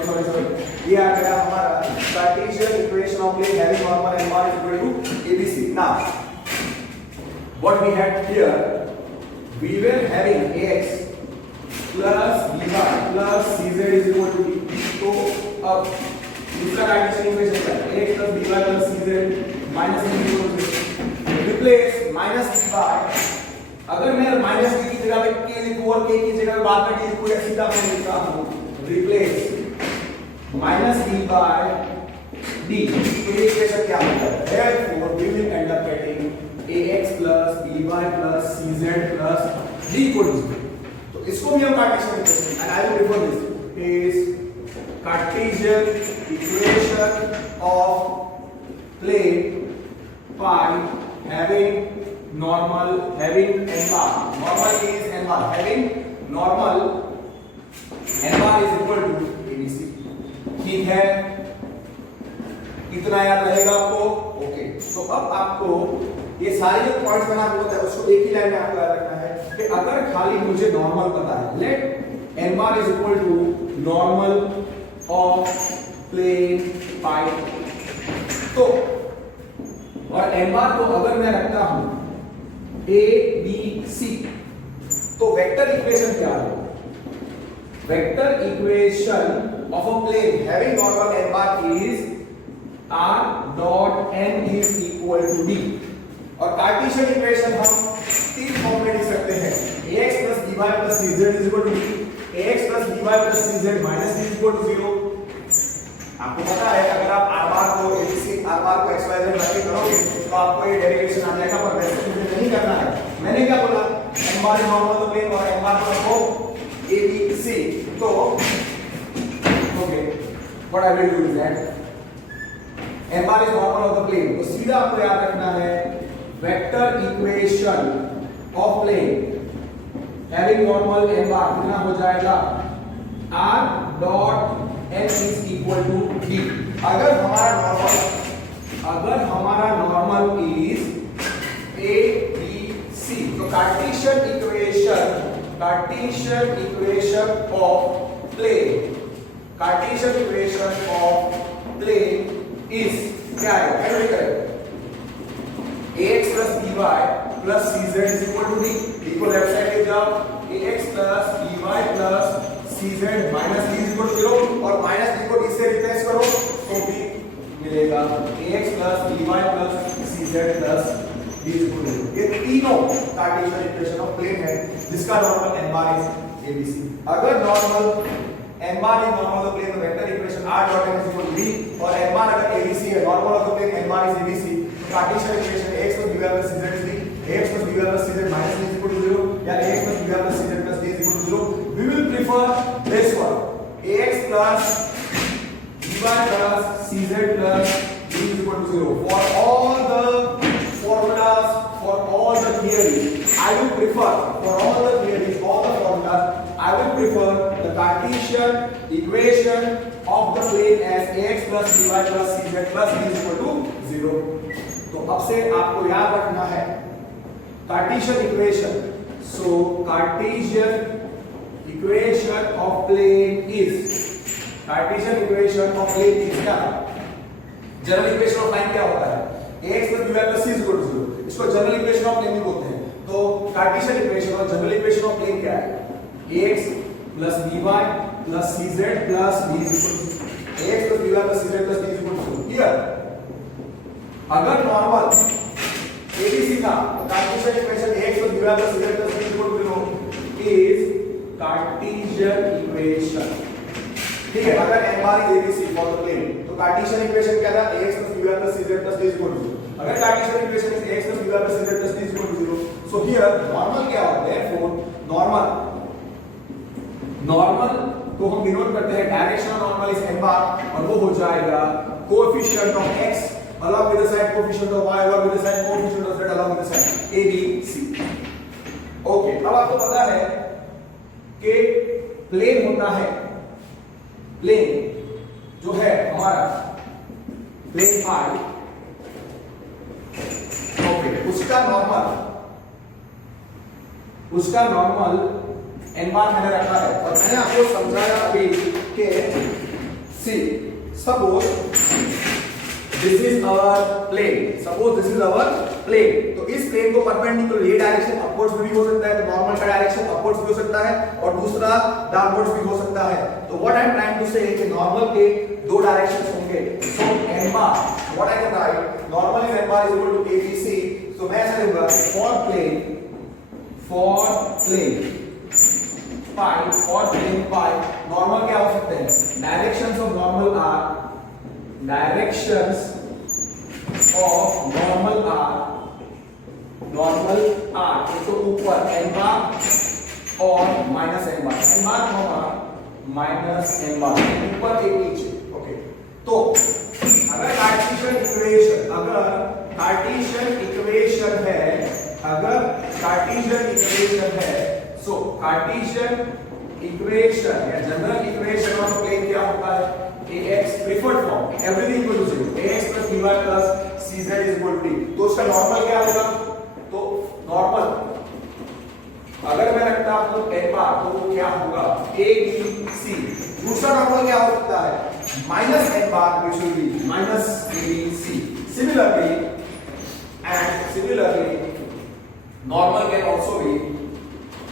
ये आ गया हमारा Cartesian equation of plane having normal n bar is equal to ABC. Now what we had here, we were having ax plus by plus cz is equal to d. तो अब दूसरा Cartesian equation है ax plus by plus cz minus d is equal to d. Replace minus by, अगर मैं minus d की जगह पे k लिखूं और k की जगह पे बाद में d लिखूं या सीधा मैं लिखता हूं replace minus d by d. तो ये इक्वेशन क्या होता है? Therefore we will end up getting ax plus by plus cz plus d equal to 0. तो इसको भी हम Cartesian equation, and I will refer this is Cartesian equation of plane pi having normal having n bar. Normal is n bar. Having normal n bar is equal to ABC. ठीक है, इतना याद रहेगा आपको? ओके. तो अब आपको ये सारे जो पॉइंट्स मैंने आपको बताया उसको एक ही लाइन में आपको याद रखना है कि अगर खाली मुझे नॉर्मल पता है, late n bar is equal to normal of plane pi. तो और n bar को अगर मैं रखता हूं a b c, तो वेक्टर इक्वेशन क्या है? Vector equation of a plane having normal n bar is r dot n is equal to d. और कार्टेशियन इक्वेशन हम तीन फॉर्म में लिख सकते हैं. ax plus by plus cz is equal to d, ax plus by plus cz minus d is equal to 0. आपको पता है अगर आप r bar को abc r bar को x y z रख के करोगे तो आपको ये डेरिवेशन आ जाएगा, पर वैसे मुझे नहीं करना है. मैंने क्या बोला? n bar is normal of the plane और n bar को रखो abc. तो okay, what I will do is that n bar is normal of the plane, तो सीधा आपको याद रखना है vector equation of plane having normal n bar कितना हो जाएगा? r dot n is equal to d. अगर हमारा normal is a b c, तो Cartesian equation of plane is क्या है? कैसे करें? ax plus by plus cz is equal to d. d को लेफ्ट साइड ले जाओ, ax plus by plus cz minus d is equal to 0 और minus d को d से रिप्लेस करो तो b मिलेगा ax plus by plus cz plus d is equal to 0. ये तीनों कार्टेशियन इक्वेशन ऑफ प्लेन है जिसका normal n bar is abc. अगर normal n bar is normal of the plane, the vector equation r dot n is equal to d, और n bar अगर abc है, normal of the plane n bar is abc, तो Cartesian equation ax plus by plus cz is d, ax plus by plus cz minus d is equal to 0 या ax plus by plus cz plus d is equal to 0. We will prefer this one, ax plus by plus cz plus d is equal to 0. For all the formulas, for all the theories, I will prefer, for all the theories, all the formulas, I will prefer the Cartesian equation of the plane as ax plus by plus cz plus d is equal to 0. तो अब से आपको याद रखना है Cartesian equation. So Cartesian equation of plane is Cartesian equation of plane is क्या? General equation of line क्या होता है? ax plus by plus c is equal to 0. इसको जनरल इक्वेशन ऑफ प्लेन भी बोलते हैं. तो कार्टेशियन इक्वेशन और जनरल इक्वेशन ऑफ प्लेन क्या है? ax plus by plus cz plus b is equal to ax plus by plus cz plus b is equal to 0. Here अगर normal abc था तो Cartesian equation ax plus by plus cz plus b is equal to 0 is Cartesian equation. ठीक है, अगर n bar abc for the plane तो Cartesian equation क्या था? ax plus by plus cz plus b is equal to 0. अगर Cartesian equation is ax plus by plus cz plus b is equal to 0, so here normal क्या होता है? therefore normal को हम denote करते हैं directional normal is n bar और वो हो जाएगा coefficient of x along with the side coefficient of y along with the side coefficient of z along with the side a b c. Okay, अब आपको पता है कि प्लेन होता है, प्लेन जो है हमारा प्लेन फाई, ओके, उसका नॉर्मल n बार मैंने रखा है और मैंने आपको समझाया अभी कि see suppose this is our plane, तो इस प्लेन को परपेंडिकुलर ये डायरेक्शन अपवर्ड्स में भी हो सकता है, तो नॉर्मल का डायरेक्शन अपवर्ड्स भी हो सकता है और दूसरा डाउनवर्ड्स भी हो सकता है. तो what I am trying to say कि नॉर्मल के दो डायरेक्शंस होंगे. सो n bar what I can write, normal is n bar is equal to abc. तो मैं ऐसा लिखूंगा फॉर प्लेन पाई नॉर्मल क्या हो सकते हैं? डायरेक्शंस ऑफ नॉर्मल आर एक तो ऊपर n बार और minus n bar minus n bar ऊपर एक नीचे. ओके, तो अगर कार्टेशियन इक्वेशन है सो कार्टेशियन इक्वेशन या जनरल इक्वेशन ऑफ प्लेन क्या होता है? ax preferred form everything equal to 0 ax plus by plus cz is equal to d. तो उसका नॉर्मल क्या होगा? तो नॉर्मल अगर मैं रखता हूं n बार तो वो क्या होगा? a b c. दूसरा नॉर्मल क्या हो सकता है? Minus n bar which will be minus a b c. Similarly normal can also be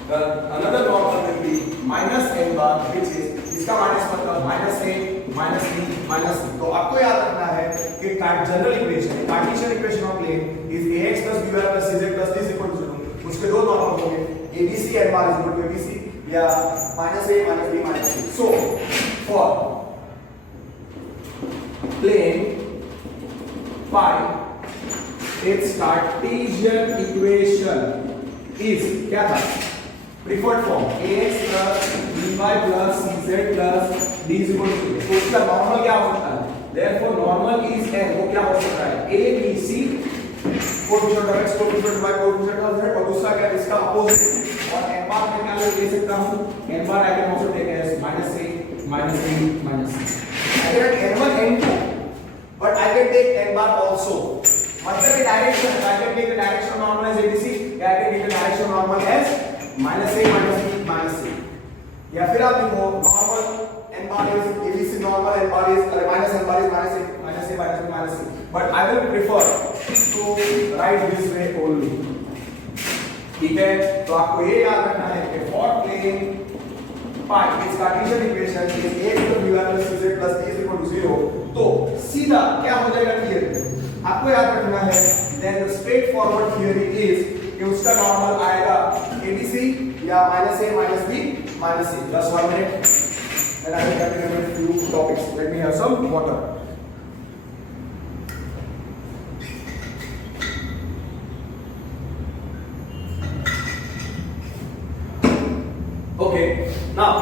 another normal will be minus n bar which is इसका माइनस मतलब minus a minus b minus c. तो आपको याद रखना है कि general equation Cartesian equation of plane is ax plus by plus cz plus d is equal to 0. उसके दो नॉर्मल होंगे abc n bar is equal to abc या minus a minus b minus c. So for plane phi its Cartesian equation is क्या था? Preferred form ax plus by plus cz plus d is equal to 0. तो उसका normal क्या हो सकता है? therefore normal is n. वो क्या हो सकता है? a b c coefficient of x coefficient of y coefficient of z और दूसरा क्या इसका अपोजिट. और n बार मैं क्या ले सकता हूं? n bar I can also take as minus a minus b minus c. I can n1 n2 but I can take n bar also. मतलब ये direction I can take the direction normal as abc या I can take the direction normal as minus a minus b minus c. या फिर आप लिखो normal n bar is abc normal n bar is minus n bar is minus a minus b minus c. But I will prefer to write this way only. ठीक है, तो आपको ये याद रखना है कि for plane phi its Cartesian equation is ax plus by plus cz plus d is equal to 0. तो सीधा क्या हो जाएगा? क्लियर आपको याद रखना है. then the straightforward theory is कि उसका नॉर्मल आएगा abc या minus a minus b minus c. Just 1 minute and I will continue with few topics. Let me have some water. Okay, now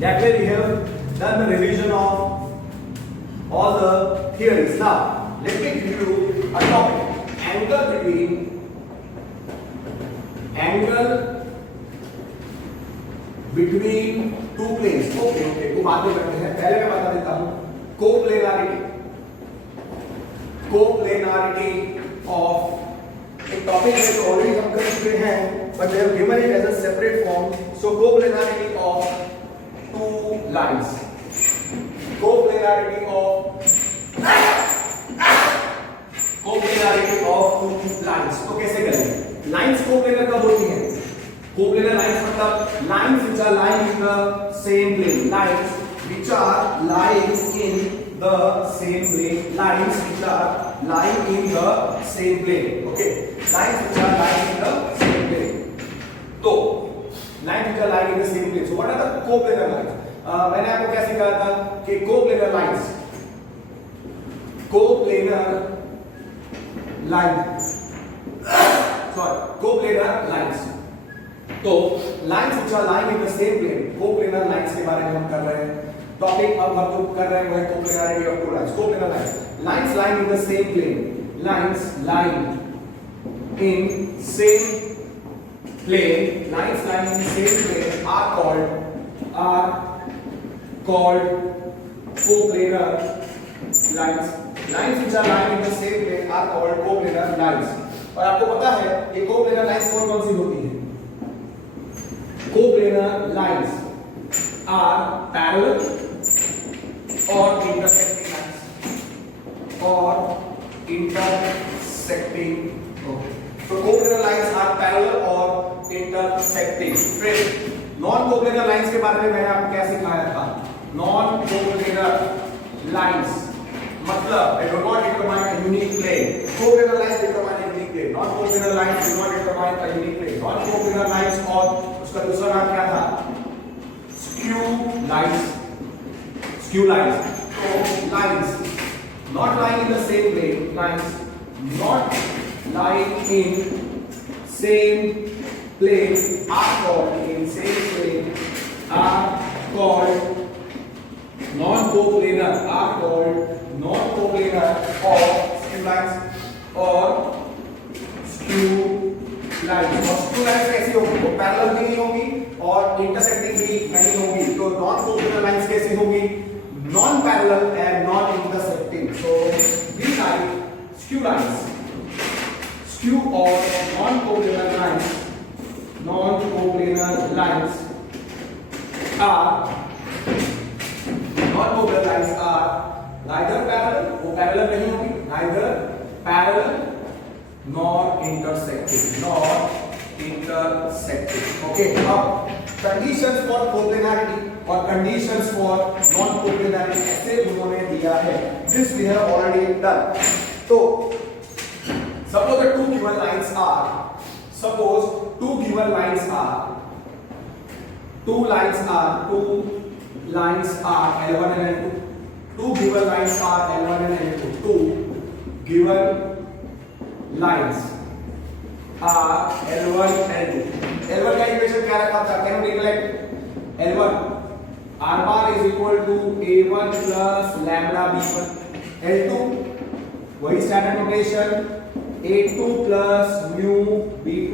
that way we have done the revision of all the theories. Now let me give you a topic: angle between two planes. Okay, वो बात करते हैं. पहले मैं बता देता हूँ कोप्लेनारिटी of एक टॉपिक है जो ऑलरेडी हम कर चुके हैं, but they have given it as a separate form. So coplanarity of two two lines. Coplanarity of two lines. तो कैसे करें? Lines coplanar कब होती हैं? Coplanar lines मतलब lines which are lying in the same plane. Lines which are lying in the same plane. Lines which are lying in the same plane. Okay. Lines which are lying in the same plane. तो lines which are lying in the same plane. So what are the coplanar lines? मैंने आपको क्या सिखाया था कि coplanar lines तो lines which are lying in the same plane, coplanar lines के बारे में हम कर रहे हैं. टॉपिक अब हम जो कर रहे हैं वो है coplanarity of two lines. Coplanar lines lying in the same plane, lines lying in same plane are called coplanar lines. Lines which are lying in the same plane are called coplanar lines. और आपको पता है ये coplanar lines कौन सी होती हैं? Coplanar lines are parallel or intersecting lines. Okay. So coplanar lines are parallel or intersecting. फिर non-coplanar lines के बारे में मैंने आपको क्या सिखाया था? Non-coplanar lines मतलब they do not determine a unique plane. Coplanar lines determine a unique plane. Non-coplanar lines do not determine a unique plane. Non-coplanar lines और उसका दूसरा नाम क्या था? Skew lines. So lines not lying in the same plane. Lines not lying in same plane are called non-coplanar or skew lines और skew lines कैसी होगी? वो पैरेलल भी नहीं होगी और इंटरसेक्टिंग भी नहीं होगी. तो non-coplanar lines कैसी होगी? Non-parallel and non-intersecting. So these are skew lines. Skew or non-coplanar lines are neither parallel, वो parallel नहीं होगी, neither parallel nor intersecting. Okay. अब conditions for coplanarity और conditions for non-coplanarity ऐसे उन्होंने दिया है. This we have already done. तो suppose the two given lines are two lines are L1 and L2. Two given lines are L1 and L2. Two given lines are L1 and L2. L1 का equation क्या रखा था? Can you recollect? L1 R bar is equal to A1 plus lambda B1. L2 वही standard notation A2 plus mu B2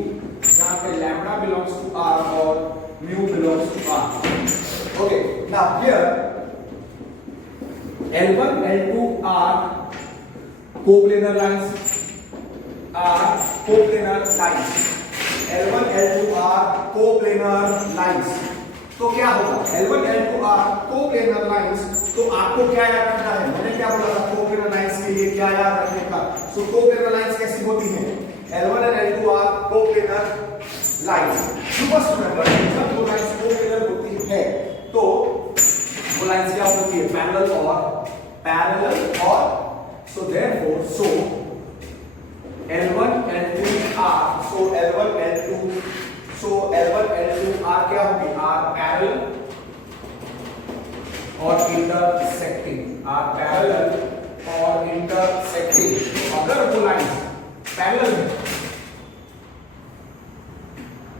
जहाँ पे lambda belongs to R और mu belongs to R. Okay, now here L1 L2 are coplanar lines. L1 L2 are coplanar lines. तो क्या होगा? L1 L2 are coplanar lines. तो आपको क्या याद रखना है? मैंने क्या बोला था coplanar lines के लिए क्या याद रखने का? So coplanar lines कैसी होती हैं? L1 and L2 are coplanar lines. You must remember जब दो lines coplanar होती है तो वो lines क्या होती है? Parallel or so therefore L1 L2 are क्या होंगे? Are parallel और intersecting. अगर वो लाइंस पैरेलल है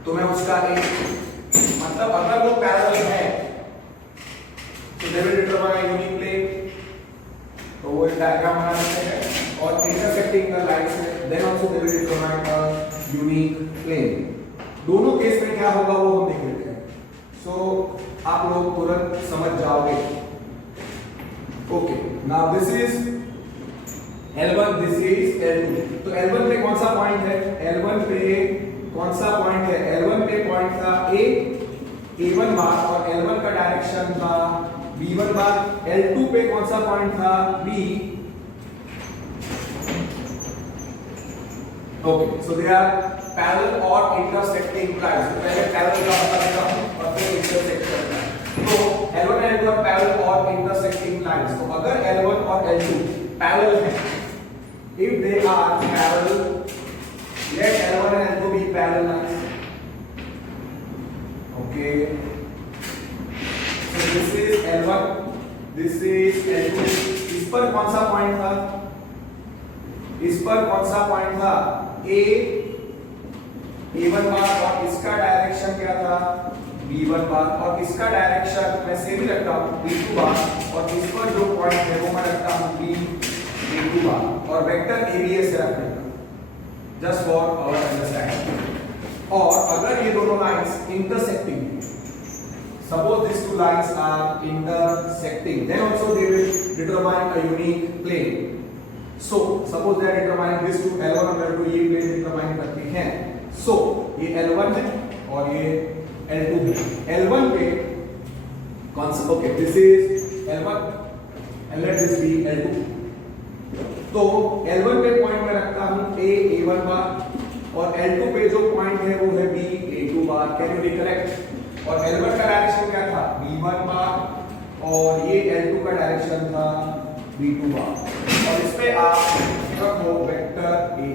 तो मैं उसका एक मतलब अगर वो पैरेलल है तो they will determine unique plane. तो वो एक डायग्राम बना सकते हैं और intersecting the lines then also they will determine a unique plane. दोनों केस में क्या होगा वो हम देख लेते हैं. सो आप लोग तुरंत समझ जाओगे. Okay, now this is L1, this is L2. तो L1 पे कौन सा पॉइंट है? L1 पे कौन सा पॉइंट है? L1 पे पॉइंट था A A1 बार और L1 का डायरेक्शन था B1 बार, L2 पे कौन सा पॉइंट था B। Okay, so they are parallel और इंटरसेक्टिंग लाइंस। पहले पैरेलल का पता लगा और फिर इंटरसेक्ट करना है। तो L1 और L2 पैरेलल और इंटरसेक्टिंग लाइंस। तो अगर L1 और L2 पैरेलल है, if they are parallel, let L1 and L2 be parallel lines. Okay, so this is L1, this is L2. इस पर कौन सा पॉइंट था, इस पर कौन सा पॉइंट था A1 बार और इसका डायरेक्शन क्या था B1 बार, और इसका डायरेक्शन मैं सेम ही रखता हूँ B2 बार, और इस पर जो पॉइंट है वो मैं रखता हूँ B2 बार, और वेक्टर ABS से रखने का, जस्ट फॉर आवर अंडरस्टैंडिंग। और अगर ये दोनों lines intersecting, suppose these two lines are intersecting, then also they will determine a unique plane. So suppose they are determining this two L1 और L2 ये plane determine करते हैं। So ये L1 है और ये L2 है। L1 पे कौन सा, okay, this is L1 and let this be L2। तो L1 पे पॉइंट मैं रखता हूं A1 बार और L2 पे जो पॉइंट है वो है B A2 bar. Can you recollect? और L1 का डायरेक्शन क्या था B1 बार और ये L2 का डायरेक्शन था B2 बार, और इस पे आप रखो वेक्टर A।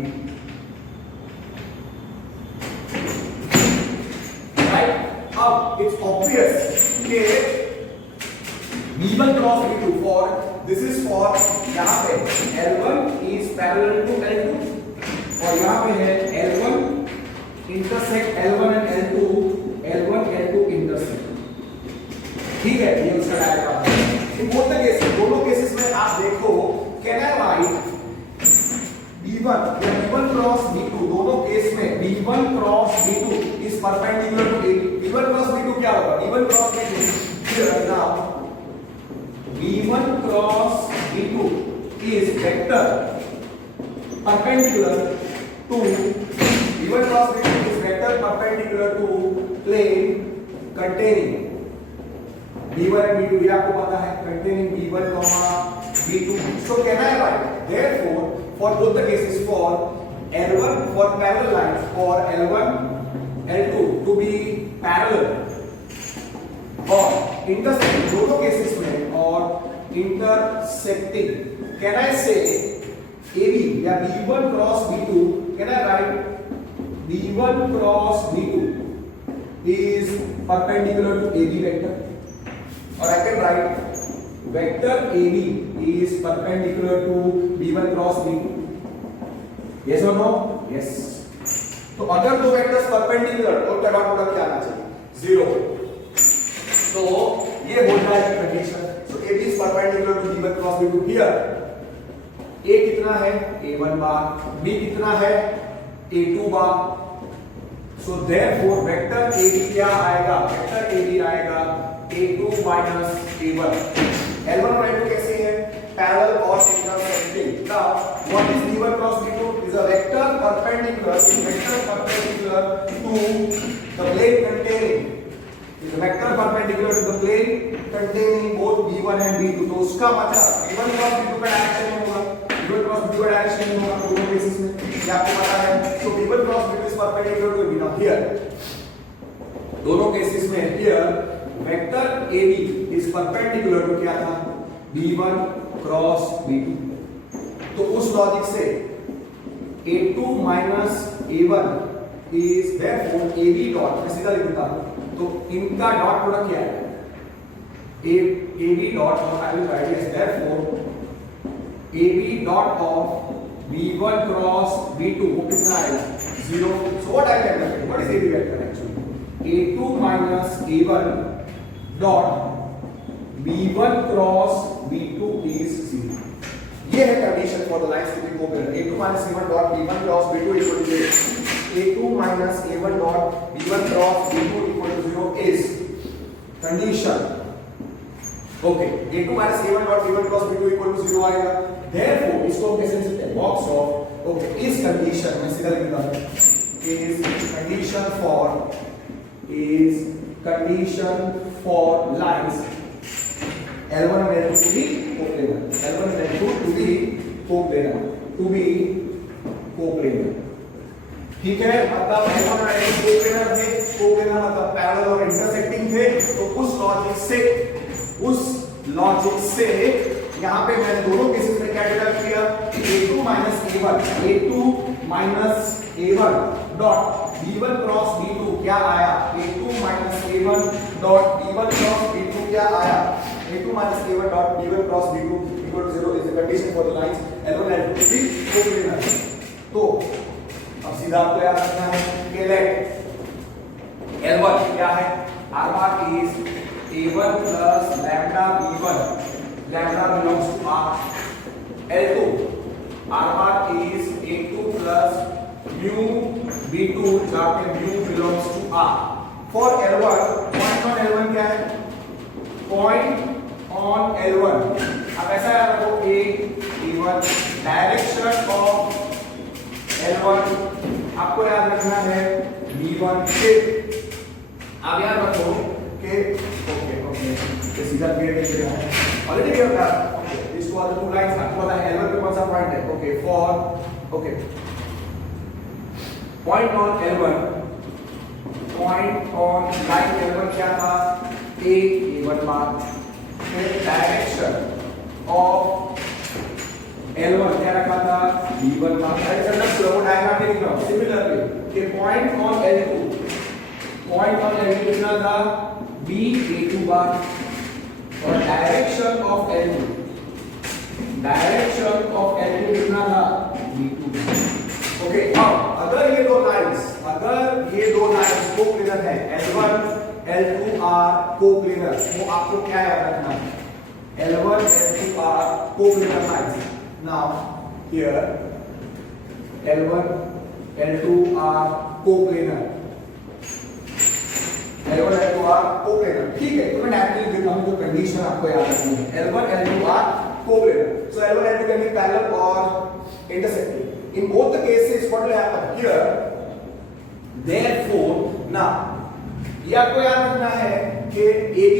राइट, अब इट्स ऑब्वियस कि B1 cross B2 for this is for, यहाँ पे L1 is parallel to L2 और यहाँ पे है L1 intersect L1 and L1 L2 intersect. ठीक है, ये उसका डायग्राम है। इन बोथ द केसेस, दोनों केसेस में आप देखो, कैन आई राइट B1 या B1 क्रॉस B2, दोनों केस में B1 cross B2 is perpendicular to AB। B1 cross B2 क्या होगा, B1 cross B2 here now B1 cross B2 is vector perpendicular to B1 cross B2 is vector perpendicular to plane containing B1 and B2, ये आपको पता है, containing B1, B2. So can I write therefore for both the cases, for L1 for parallel lines, for L1 L2 to be parallel और intersecting दोनों cases में और intersecting, can I से AB या B1 cross B2, can I right B1 cross B2 is perpendicular to AB vector, or I can write vector AB is perpendicular to B1 cross B2. Yes or no? Yes. तो अगर दो vectors perpendicular तो क्या dot product क्या आना चाहिए 0। तो ये हो जाएगी condition. So AB is perpendicular to B1 cross B2 here। A कितना है A1 बार, B कितना है A2 बार। सो देयरफॉर वेक्टर AB क्या आएगा, वेक्टर AB आएगा A2 minus A1। L1 और L2 कैसे है, पैरेलल और intersecting. Now what is B1 cross B2 is a vector perpendicular to the plane containing, is a vector perpendicular to the plane containing both B1 and B2। तो उसका मतलब B1 cross B2 का direction में होगा, B1 cross B2 का direction में होगा दोनों केसेस में, ये आपको पता है। सो B1 cross B2 is perpendicular to B1 here, दोनों केसेस में here vector AB is perpendicular to क्या था B1 cross B2। तो उस लॉजिक से A2 minus A1 is therefore AB dot, मैं सीधा लिख देता हूं, तो इनका डॉट प्रोडक्ट क्या है AB dot, और I will write as therefore AB dot of B1 cross B2 वो कितना आएगा 0। so what I can write, what is AB vector actually, A2 minus A1 dot B1 cross B2 is 0। ये है condition for the lines to be covalent. A2 minus A1 dot B1 cross B2 equal to 0। A2 minus A1 dot B1 cross B2 equal to 0 is condition। Okay, A2 minus A1 dot B1 cross B2 equal to 0 आएगा। Therefore इसको हम कैसे लिख सकते हैं, box of okay इस condition में सीधा लिख देता हूं, is condition for is condition for lines L1 and L2 to be coplanar. L1 and L2 to be coplanar. To be coplanar. ठीक है, मतलब L1 और L2 कोप्लेनर थे, कोप्लेनर मतलब पैरेलल और इंटरसेक्टिंग थे, तो उस लॉजिक से यहाँ पे मैंने दोनों केसेस में क्या डिराइव किया, A2 A1 dot B1 cross B2 क्या आया, A2 A1 dot B1 cross B2 क्या आया, A2 A1 dot B1 cross B2 equal to 0 is the condition for the lines L1 and L2 to be coplanar. तो अब सीधा आपको याद रखना है कि let L1 क्या है, R bar is A1 plus lambda B1, lambda belongs to R. L2 R bar is A2 plus mu B2 जहाँ पे mu belongs to R. For L1 point on L1 क्या है, point on L1 अब ऐसा याद रखो A1 direction of L1 आपको याद रखना है B1 के, अब याद रखो कि ओके ये सीधा क्लियर कर दिया है ऑलरेडी क्लियर था। Okay this two are the two lines, आपको पता है L1 पे कौन सा पॉइंट है, okay for okay point on L1, point on line L1 क्या था, A1 बार, फिर डायरेक्शन ऑफ L1 क्या रखा था, B1 बार, डायरेक्शन ना स्लो डायग्राम में लिख रहा हूं सिमिलरली कि पॉइंट ऑन L2 कितना था, B A2 बार, और डायरेक्शन ऑफ L2 कितना था, B2 बार। ओके अब अगर ये दो लाइंस कोप्लेनर है, L1 L2 आर कोप्लेनर, तो आपको क्या याद रखना है, L1 L2 are coplanar lines. Now here L1 L2 are coplanar, L1 L2 are coplanar, ठीक है, तो मैं डायरेक्टली लिख देता हूं जो कंडीशन आपको याद रखनी है, L1 L2 are coplanar, so L1 L2 can be parallel or intersecting. In both the cases what will happen here, therefore now ये आपको याद रखना है कि AB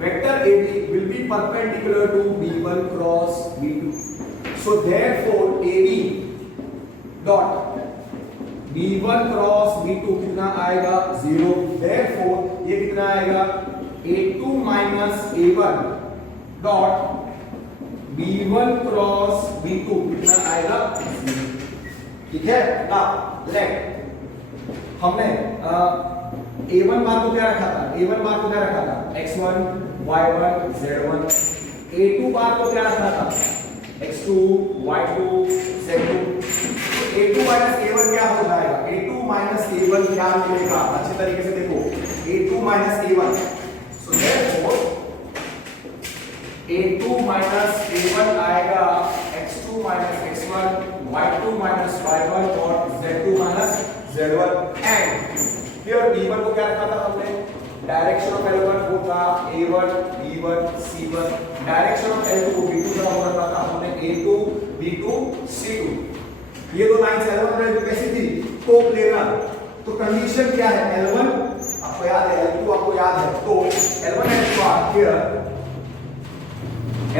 vector AB will be perpendicular to B1 cross B2, so therefore AB dot B1 cross B2 कितना आएगा, 0, therefore ये कितना आएगा, A2 A1 dot B1 cross B2 कितना आएगा, 0, ठीक है ना। लेट हमने A1 बार को क्या रखा था, x1 y1 z1, A2 बार को क्या रखा था, x2 y2 z2, A2 A1 क्या हो जाएगा, A2 A1 क्या मिलेगा, अच्छी तरीके से देखो, A2 A1, so therefore A2 A1 आएगा x2 x1 y2 y1 और z2 z1, and here B1 को क्या रखा था हमने, डायरेक्शन ऑफ L1 वो था A1 B1 C1, direction of L2 को B2 का हो रखा था हमने A2 B2 C2। ये दो लाइंस L1 और L2 कैसी थी, कोप्लेनर, तो कंडीशन क्या है, L1 आपको याद है, L2 आपको याद है, तो L1 L2 are here,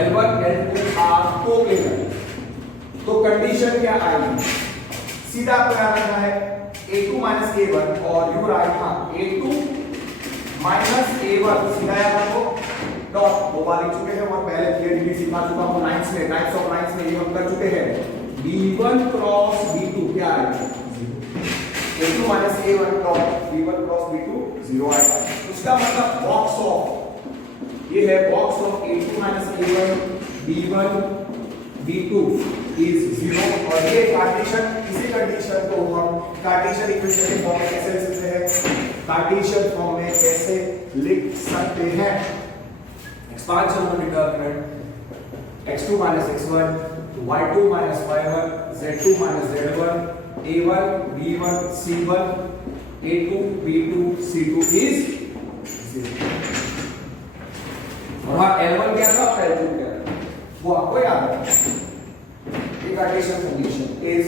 L1 L2 are coplanar, तो कंडीशन क्या आएगी, सीधा आपको याद रखना है A2 A1 और यू राइट, हां A2 A1 सीधा याद रखो, डॉट दो बार लिख चुके हैं और पहले क्लियरली सिखा चुका हूं लाइंस में, टाइप्स ऑफ लाइंस में ये हम कर चुके हैं, B1 क्रॉस B2 क्या आएगा, 0, A2 A1 dot B1 cross B2 0 आएगा, उसका मतलब बॉक्स ऑफ, ये है box of A2 A1 B1 B2 is 0, और ये कंडीशन, इसी कंडीशन को हम कार्टेशियन इक्वेशन के फॉर्म में कैसे लिख सकते हैं, कार्टेशियन फॉर्म में कैसे लिख सकते हैं, expansion of determinant x2 x1 y2 y1 z2 z1 a1 b1 c1 a2 b2 c2 is 0, और वहां L1 क्या था, L2 क्या था, वो आपको याद है। ये कार्टेशियन कंडीशन इज,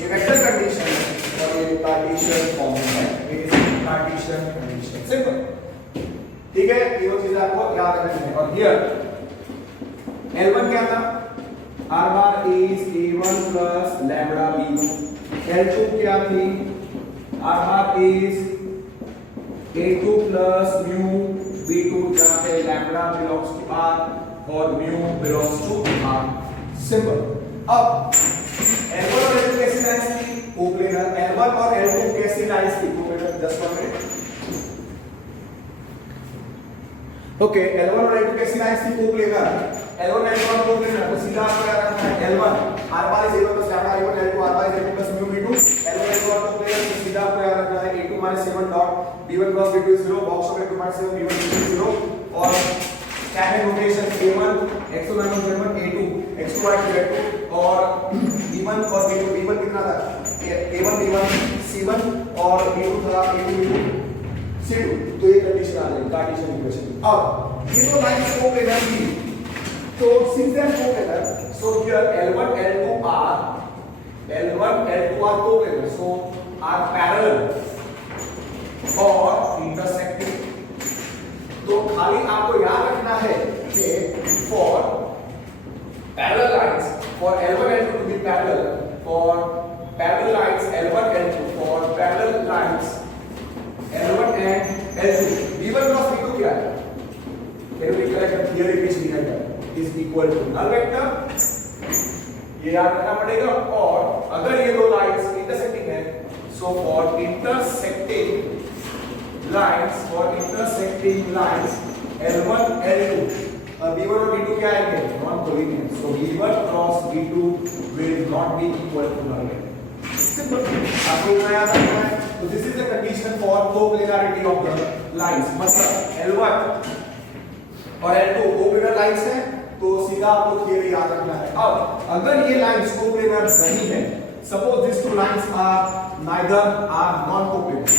ये वेक्टर कंडीशन है और ये कार्टेशियन फॉर्म है, इज कार्टेशियन कंडीशन। सिंपल, ठीक है, तीनों चीजें आपको याद रखनी है। और हियर L1 क्या था, r bar is a1 plus lambda b1, L2 क्या थी, r bar is a2 plus mu b2, जहां पे lambda belongs to r और mu belongs to r। Simple. अब L1 और L2 कैसी लाइंस थी, कोप्लेनर। L1 और L2 कैसी लाइंस थी, coplanar. Just 1 minute. Okay, L1 और L2 कैसी लाइंस थी, कोप्लेनर। L1 L2 और कोप्लेनर, तो सीधा आपको याद रखना है L1 r bar is a1 plus lambda b1, L2 r bar is a2 plus mu b2। L1 L2 और कोप्लेनर, तो सीधा आपको याद रखना है a2 7 dot b1 cross b2 is 0, box में a2 7 b1 is 0। और standard notation a1 x1 minus z1 a2 x2 y z2 और b1 और b2, b1 कितना था, a1 b1 c1 और b2 था a2 b2 c2। तो ये कंडीशन आ जाएगी कार्टेशियन इक्वेशन। अब ये तो लाइंस कोप्लेनर थी, तो since they are coplanar, so here L1 L2 are coplanar, so are parallel or intersecting। तो खाली आपको याद रखना है कि for parallel lines, for L1 L2 to be parallel, for parallel lines L1 L2, for parallel lines L1 and L2, V1 cross V2 क्या है, can we correct the theory which we had is equal to null vector, ये याद रखना पड़ेगा। और अगर ये दो लाइंस इंटरसेक्टिंग है, so for intersecting lines L1 L2, B1 और B2 क्या आएंगे, non collinear, so B1 cross B2 will not be equal to null vector। Simple, आपको इतना याद रखना है। तो this is the condition for coplanarity of the lines, मतलब L1 और L2 कोप्लेनर लाइंस हैं, तो सीधा आपको थियरी याद रखना है। अब अगर ये लाइंस कोप्लेनर नहीं है, suppose this two lines are neither are non coplanar,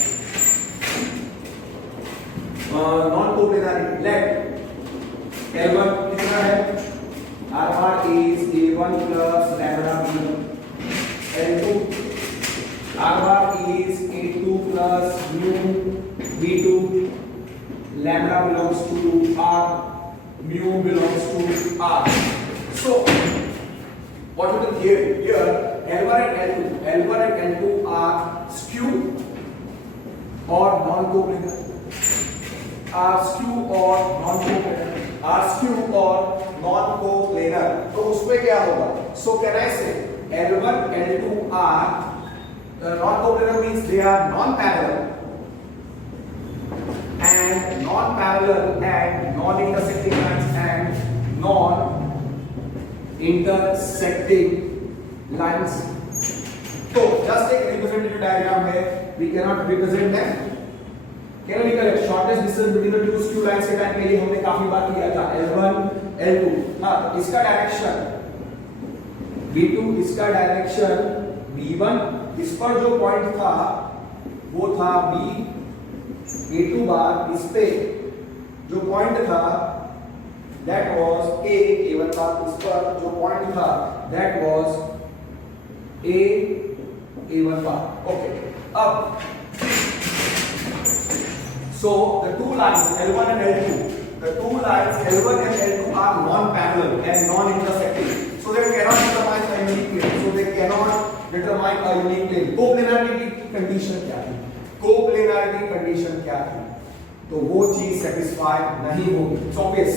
let L1 कितना है, r bar is a1 plus lambda b1, L2 r bar is a2 plus mu b2, lambda belongs to r, mu belongs to r। So what is the theory here, L1 and L2 are skew or non-coplanar, तो उसमें क्या होगा, so can I say L1 L2 are non-coplanar means they are non-parallel and non-intersecting lines and non-intersecting lines। तो just एक representative diagram है, we cannot represent them, can we correct shortest distance between the two skew lines के time पे ये हमने काफी बार किया था, L1 L2। हाँ, तो इसका डायरेक्शन B2, इसका डायरेक्शन B1, इस पर जो पॉइंट था वो था B A2 बार, इस पे जो पॉइंट था that was A1 बार, इस पर जो पॉइंट था that was A1 bar. Okay, अब so the two lines L1 and L2 are non-parallel and non-intersecting, so they cannot determine a unique plane, coplanarity condition क्या थी, तो वो चीज सेटिस्फाई नहीं होगी। इट्स ऑब्वियस,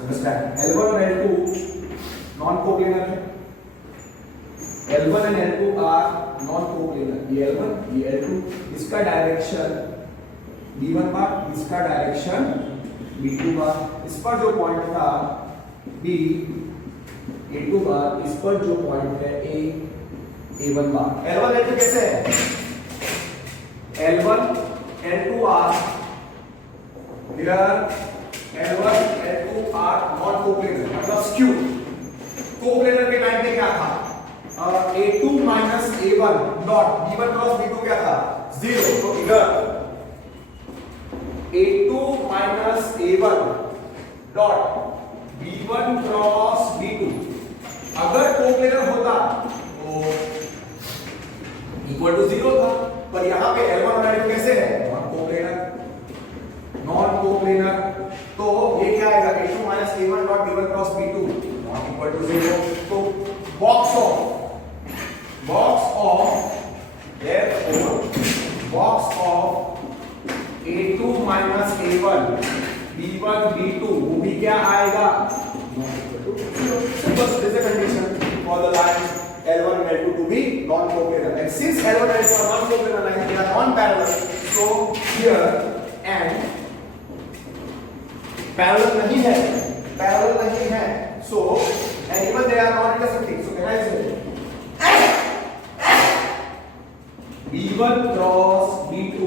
अंडरस्टैंड, L1 और L2 नॉन कोप्लेनर है, L1 and L2 are non coplanar, ये L1 ये L2, इसका डायरेक्शन B1 बार, इसका डायरेक्शन B2 बार, इस पर जो पॉइंट था B A2 बार, इस पर जो पॉइंट है A1 बार। L1 L2 कैसे है, L1 L2 are here, L1 L2 are not coplanar, मतलब skew। कोप्लेनर के टाइम पे क्या था, A2 minus A1 dot B1 cross B2 क्या था, 0। तो इधर A2 minus A1 dot B1 cross B2 अगर कोप्लेनर होता तो इक्वल टू 0 था, पर यहाँ पे L1 और L2 कैसे है? Non coplanar. तो ये क्या आएगा? A2 minus A1 dot B1 cross B2 not equal to 0. तो box of therefore box of A2 minus A1 B1 B2 वो भी क्या आएगा? not equal to 0. Simple. This is a condition for the lines L1 and L2 to be non-coplanar. And since L1 and L2 are non-coplanar lines, they are non-parallel. So here and parallel नहीं है. So and even they are not intersecting. So can I say B1 cross B2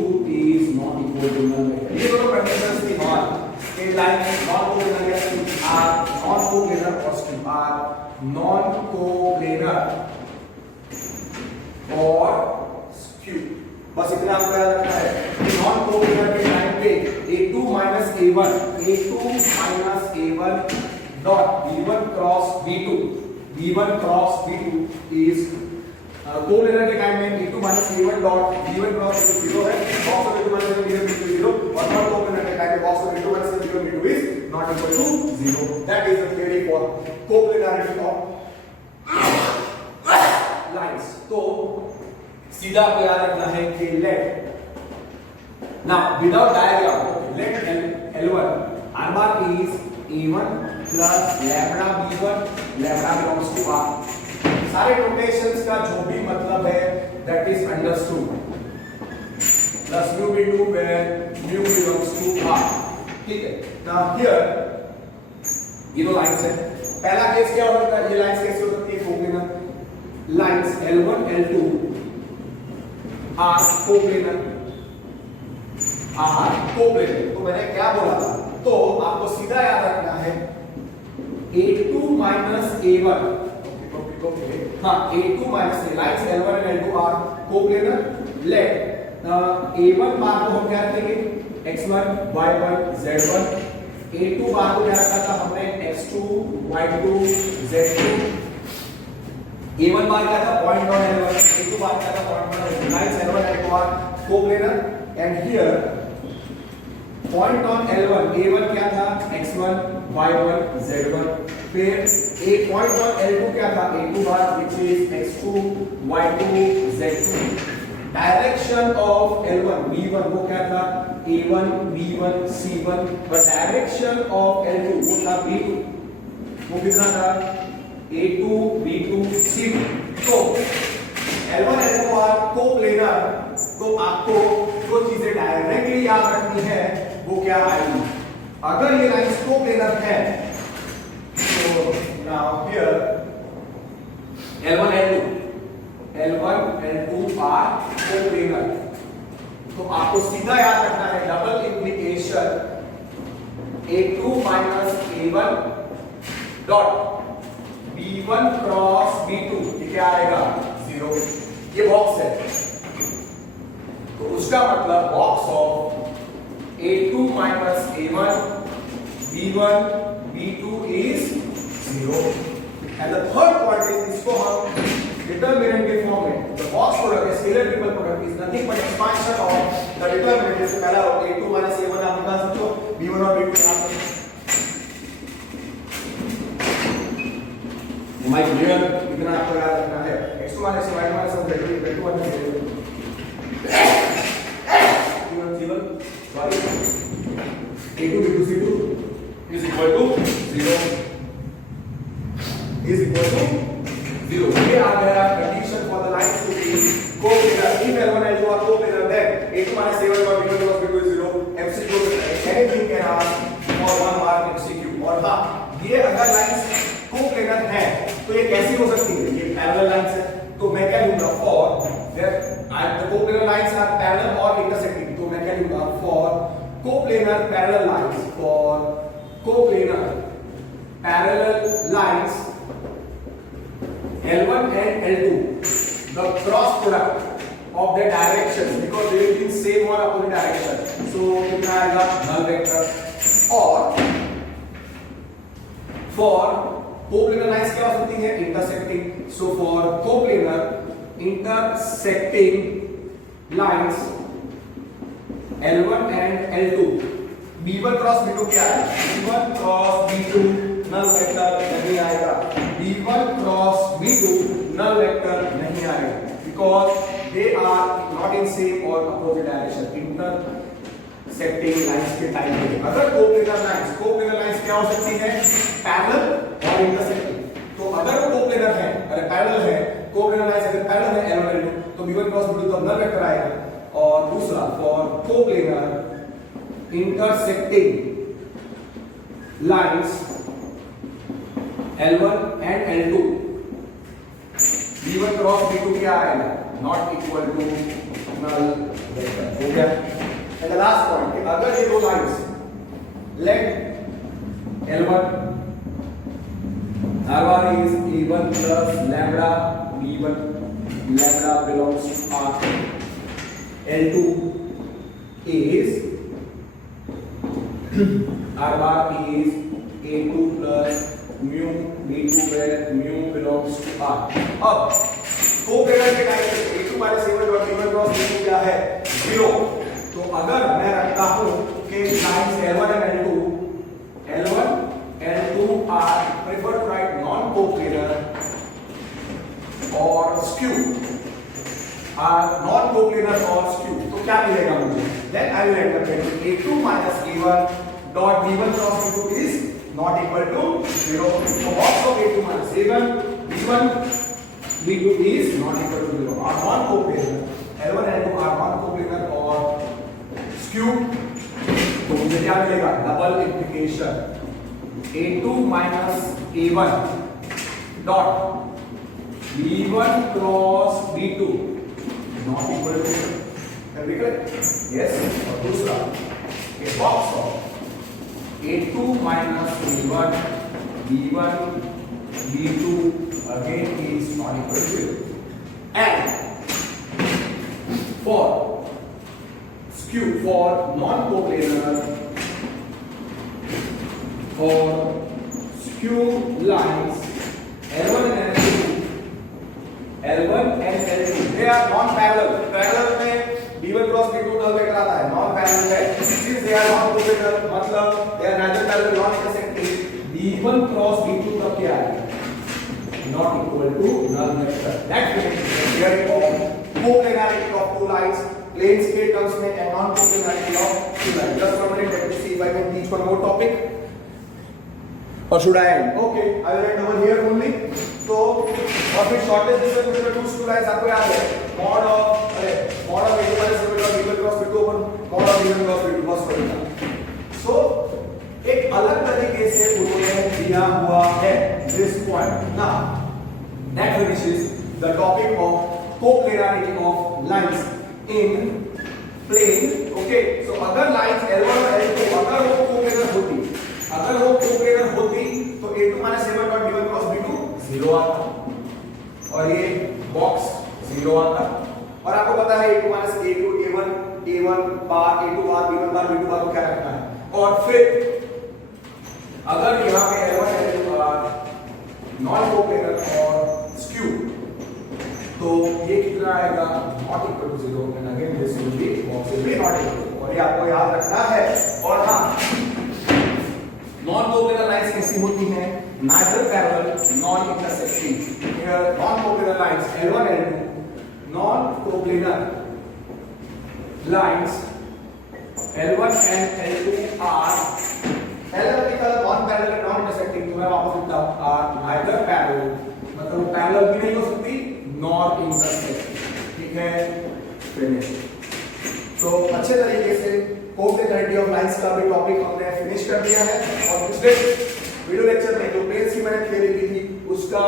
is not equal to null. ये दोनों conditions थी straight line non-coplanar या straight are non-coplanar or straight are non-coplanar और skew. बस इतना आपको याद रखना है कि non-coplanar के टाइम पे A2 minus A1 dot B1 cross B2 is coplanar के टाइम में A2 minus A1 dot B1 cross B2 0 है, box of A2 minus A1 B2 0, और नॉन कोप्लेनर के टाइम में box of A2 minus A1 B2 is not equal to 0. That is the theory for coplanarity of lines. तो सीधा आपको याद रखना है कि let now without diagram let L1 R bar is A1 plus lambda B1 lambda belongs to R. सारे notations का जो भी मतलब है that is understood plus mu b2 where mu belongs to R. ठीक है. now here ये दो लाइंस है. पहला केस क्या होता है? ये लाइंस कैसे हो सकती है? Coplanar lines L1 L2 are coplanar. तो मैंने क्या बोला था? तो आपको सीधा याद रखना है A2 minus A1 हाँ A2 minus A lines L1 and L2 are coplanar. Let A1 बार को हम क्या रखेंगे? x1 y1 z1. A2 बार को क्या रखा था हमने? x2 y2 z2. A1 बार क्या था? Point on L1. A2 बार क्या था? Point on L2. Lines L1 and L2 are coplanar. And here point on L1 A1 क्या था? x1 y1 z1. फिर एक पॉइंट ऑन L2 क्या था? A2 bar which is x2 y2 z2. Direction of L1 B1 वो क्या था? A1 B1 C1. और डायरेक्शन ऑफ L2 वो था B2. वो कितना था? A2 B2 C2. तो L1 L2 आर कोप्लेनर. तो आपको जो चीजें डायरेक्टली याद रखनी है वो क्या आएगी? अगर ये लाइंस कोप्लेनर है so now here L1 L2 are coplanar. तो आपको सीधा याद रखना है double implication A2 minus A1 dot B1 cross B2 ये क्या आएगा? 0. ये बॉक्स है तो उसका मतलब box of A2 minus A1 B1 B2 is 0. And the third point is इसको हम determinant के फॉर्म में the box product a scalar triple product is nothing but expansion of the determinant. जैसे पहला A2 minus A1 आप निकाल सकते हो, B1 और B2 आप माइक क्लियर? इतना आपको याद रखना है. x2 minus y2 minus z2 minus z2 sorry A2 B2 C2 is equal to 0. Is equal to 0. ये आ गया condition for the lines to be coplanar. If L1 L2 are coplanar, then A2 minus A1 or B1 plus B2 is 0. MCQ anything can ask for 1 mark MCQ. और हाँ ये अगर lines coplanar हैं तो ये कैसी हो सकती है? ये parallel lines है. तो मैं क्या लूँगा? For the coplanar lines are parallel or intersecting. तो मैं क्या लूँगा? For coplanar parallel lines. For coplanar parallel lines L1 and L2, the cross product of the directions because they will be in same or opposite direction. So कितना आएगा? null vector. और for coplanar lines क्या हो सकती है? intersecting. So for coplanar intersecting lines L1 and L2, B1 cross B2 क्या है? B1 cross B2 null vector नहीं आएगा, B1 cross B2 null vector नहीं आएगा, because they are not in same or opposite direction. Intersecting lines के time पे अगर coplanar lines क्या हो सकती है? पैरेलल और इंटरसेक्टिंग। तो अगर वो कोप्लेनर है, अरे पैरेलल है, कोप्लेनर लाइंस अगर पैरेलल है L1 L2, तो B1 क्रॉस B2 तो नल वेक्टर आएगा। और दूसरा for coplanar intersecting lines L1 and L2, B1 cross B2 क्या आएगा? Not equal to null vector। हो गया। And the last point कि अगर ये दो lines let L1 R1 is A1 plus lambda B1, lambda belongs to R, L2 is R bar is A2 plus mu B2 where mu belongs to R। अब coplanar के time पे A2 minus A1 dot B1 cross B2 क्या है? 0। तो अगर मैं रखता हूं कि lines L1 and L2 are preferred to write non-coplanar or skew, are non-coplanar or skew, तो क्या मिलेगा मुझे? Then I will end up getting A2 minus A1 dot B1 cross B2 is not equal to 0. So box of A2 minus A1 B1 B2 is not equal to 0. Are non-coplanar, L1 and L2 are non-coplanar or skew, तो मुझे क्या मिलेगा? Double implication A2 minus A1 dot B1 cross B2 not equal to 0. Can we correct? Yes. और दूसरा a box of A2 minus A1 B1 B2 again is not equal to 0. And for skew, for non-coplanar or skew lines L1 and L2 they are non-parallel। Parallel में B1 cross B2 null vector आता है, non-parallel है। Since they are non-coplanar मतलब they are neither parallel nor intersecting, B1 cross B2 तब क्या है? Not equal to null vector। That means the theory of coplanarity of two lines, planes के terms में and non-coplanarity of two lines। Just one minute, let me see if I can teach one more topic। Or should I end? Okay, I will end over here only। तो और फिर shortage distance between two screw lines आपको याद है? Mod of A2 minus A1 dot B1 cross B2 over mod of B1 cross B2 बस वही था। सो एक अलग तरीके से उन्होंने दिया हुआ है this point। Now that finishes the topic of coplanarity of lines in plane। Okay, so अगर lines L1 और L2 अगर वो coplanar होती तो A2 minus A1 dot B1 cross B2 0 आता और ये बॉक्स 0 आता। और आपको पता है A2 minus A1 बार A2 बार B1 बार B2 बार को क्या रखना है। और फिर अगर यहाँ पे L1 and L2 non coplanar और स्क्यू तो ये कितना आएगा? Not equal to 0 and again this will be box will be not equal. और ये आपको याद रखना है। और हाँ, non-coplanar lines कैसी होती हैं? Neither parallel nor intersecting। Here non-coplanar lines L1 L2, non-coplanar lines L1 and L2 are parallel non-parallel non-intersecting। तो मैं वापस लिखता हूँ are neither parallel, मतलब वो parallel भी नहीं हो सकती nor intersecting। ठीक है, finish। तो अच्छे तरीके से कोप्लेनरिटी ऑफ लाइंस का भी टॉपिक हमने फिनिश कर दिया है। और पिछले वीडियो लेक्चर में जो प्लेन्स की मैंने थ्योरी की थी उसका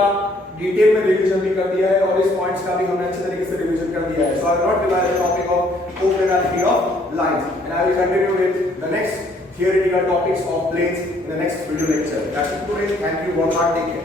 डिटेल में रिवीजन भी कर दिया है और इस पॉइंट्स का भी हमने अच्छे तरीके से रिवीजन कर दिया है। So I will not revise the topic of coplanarity of lines and I will continue with the next theoretical topics of planes in the next video lecture। That's it today। Thank you, work hard, take care।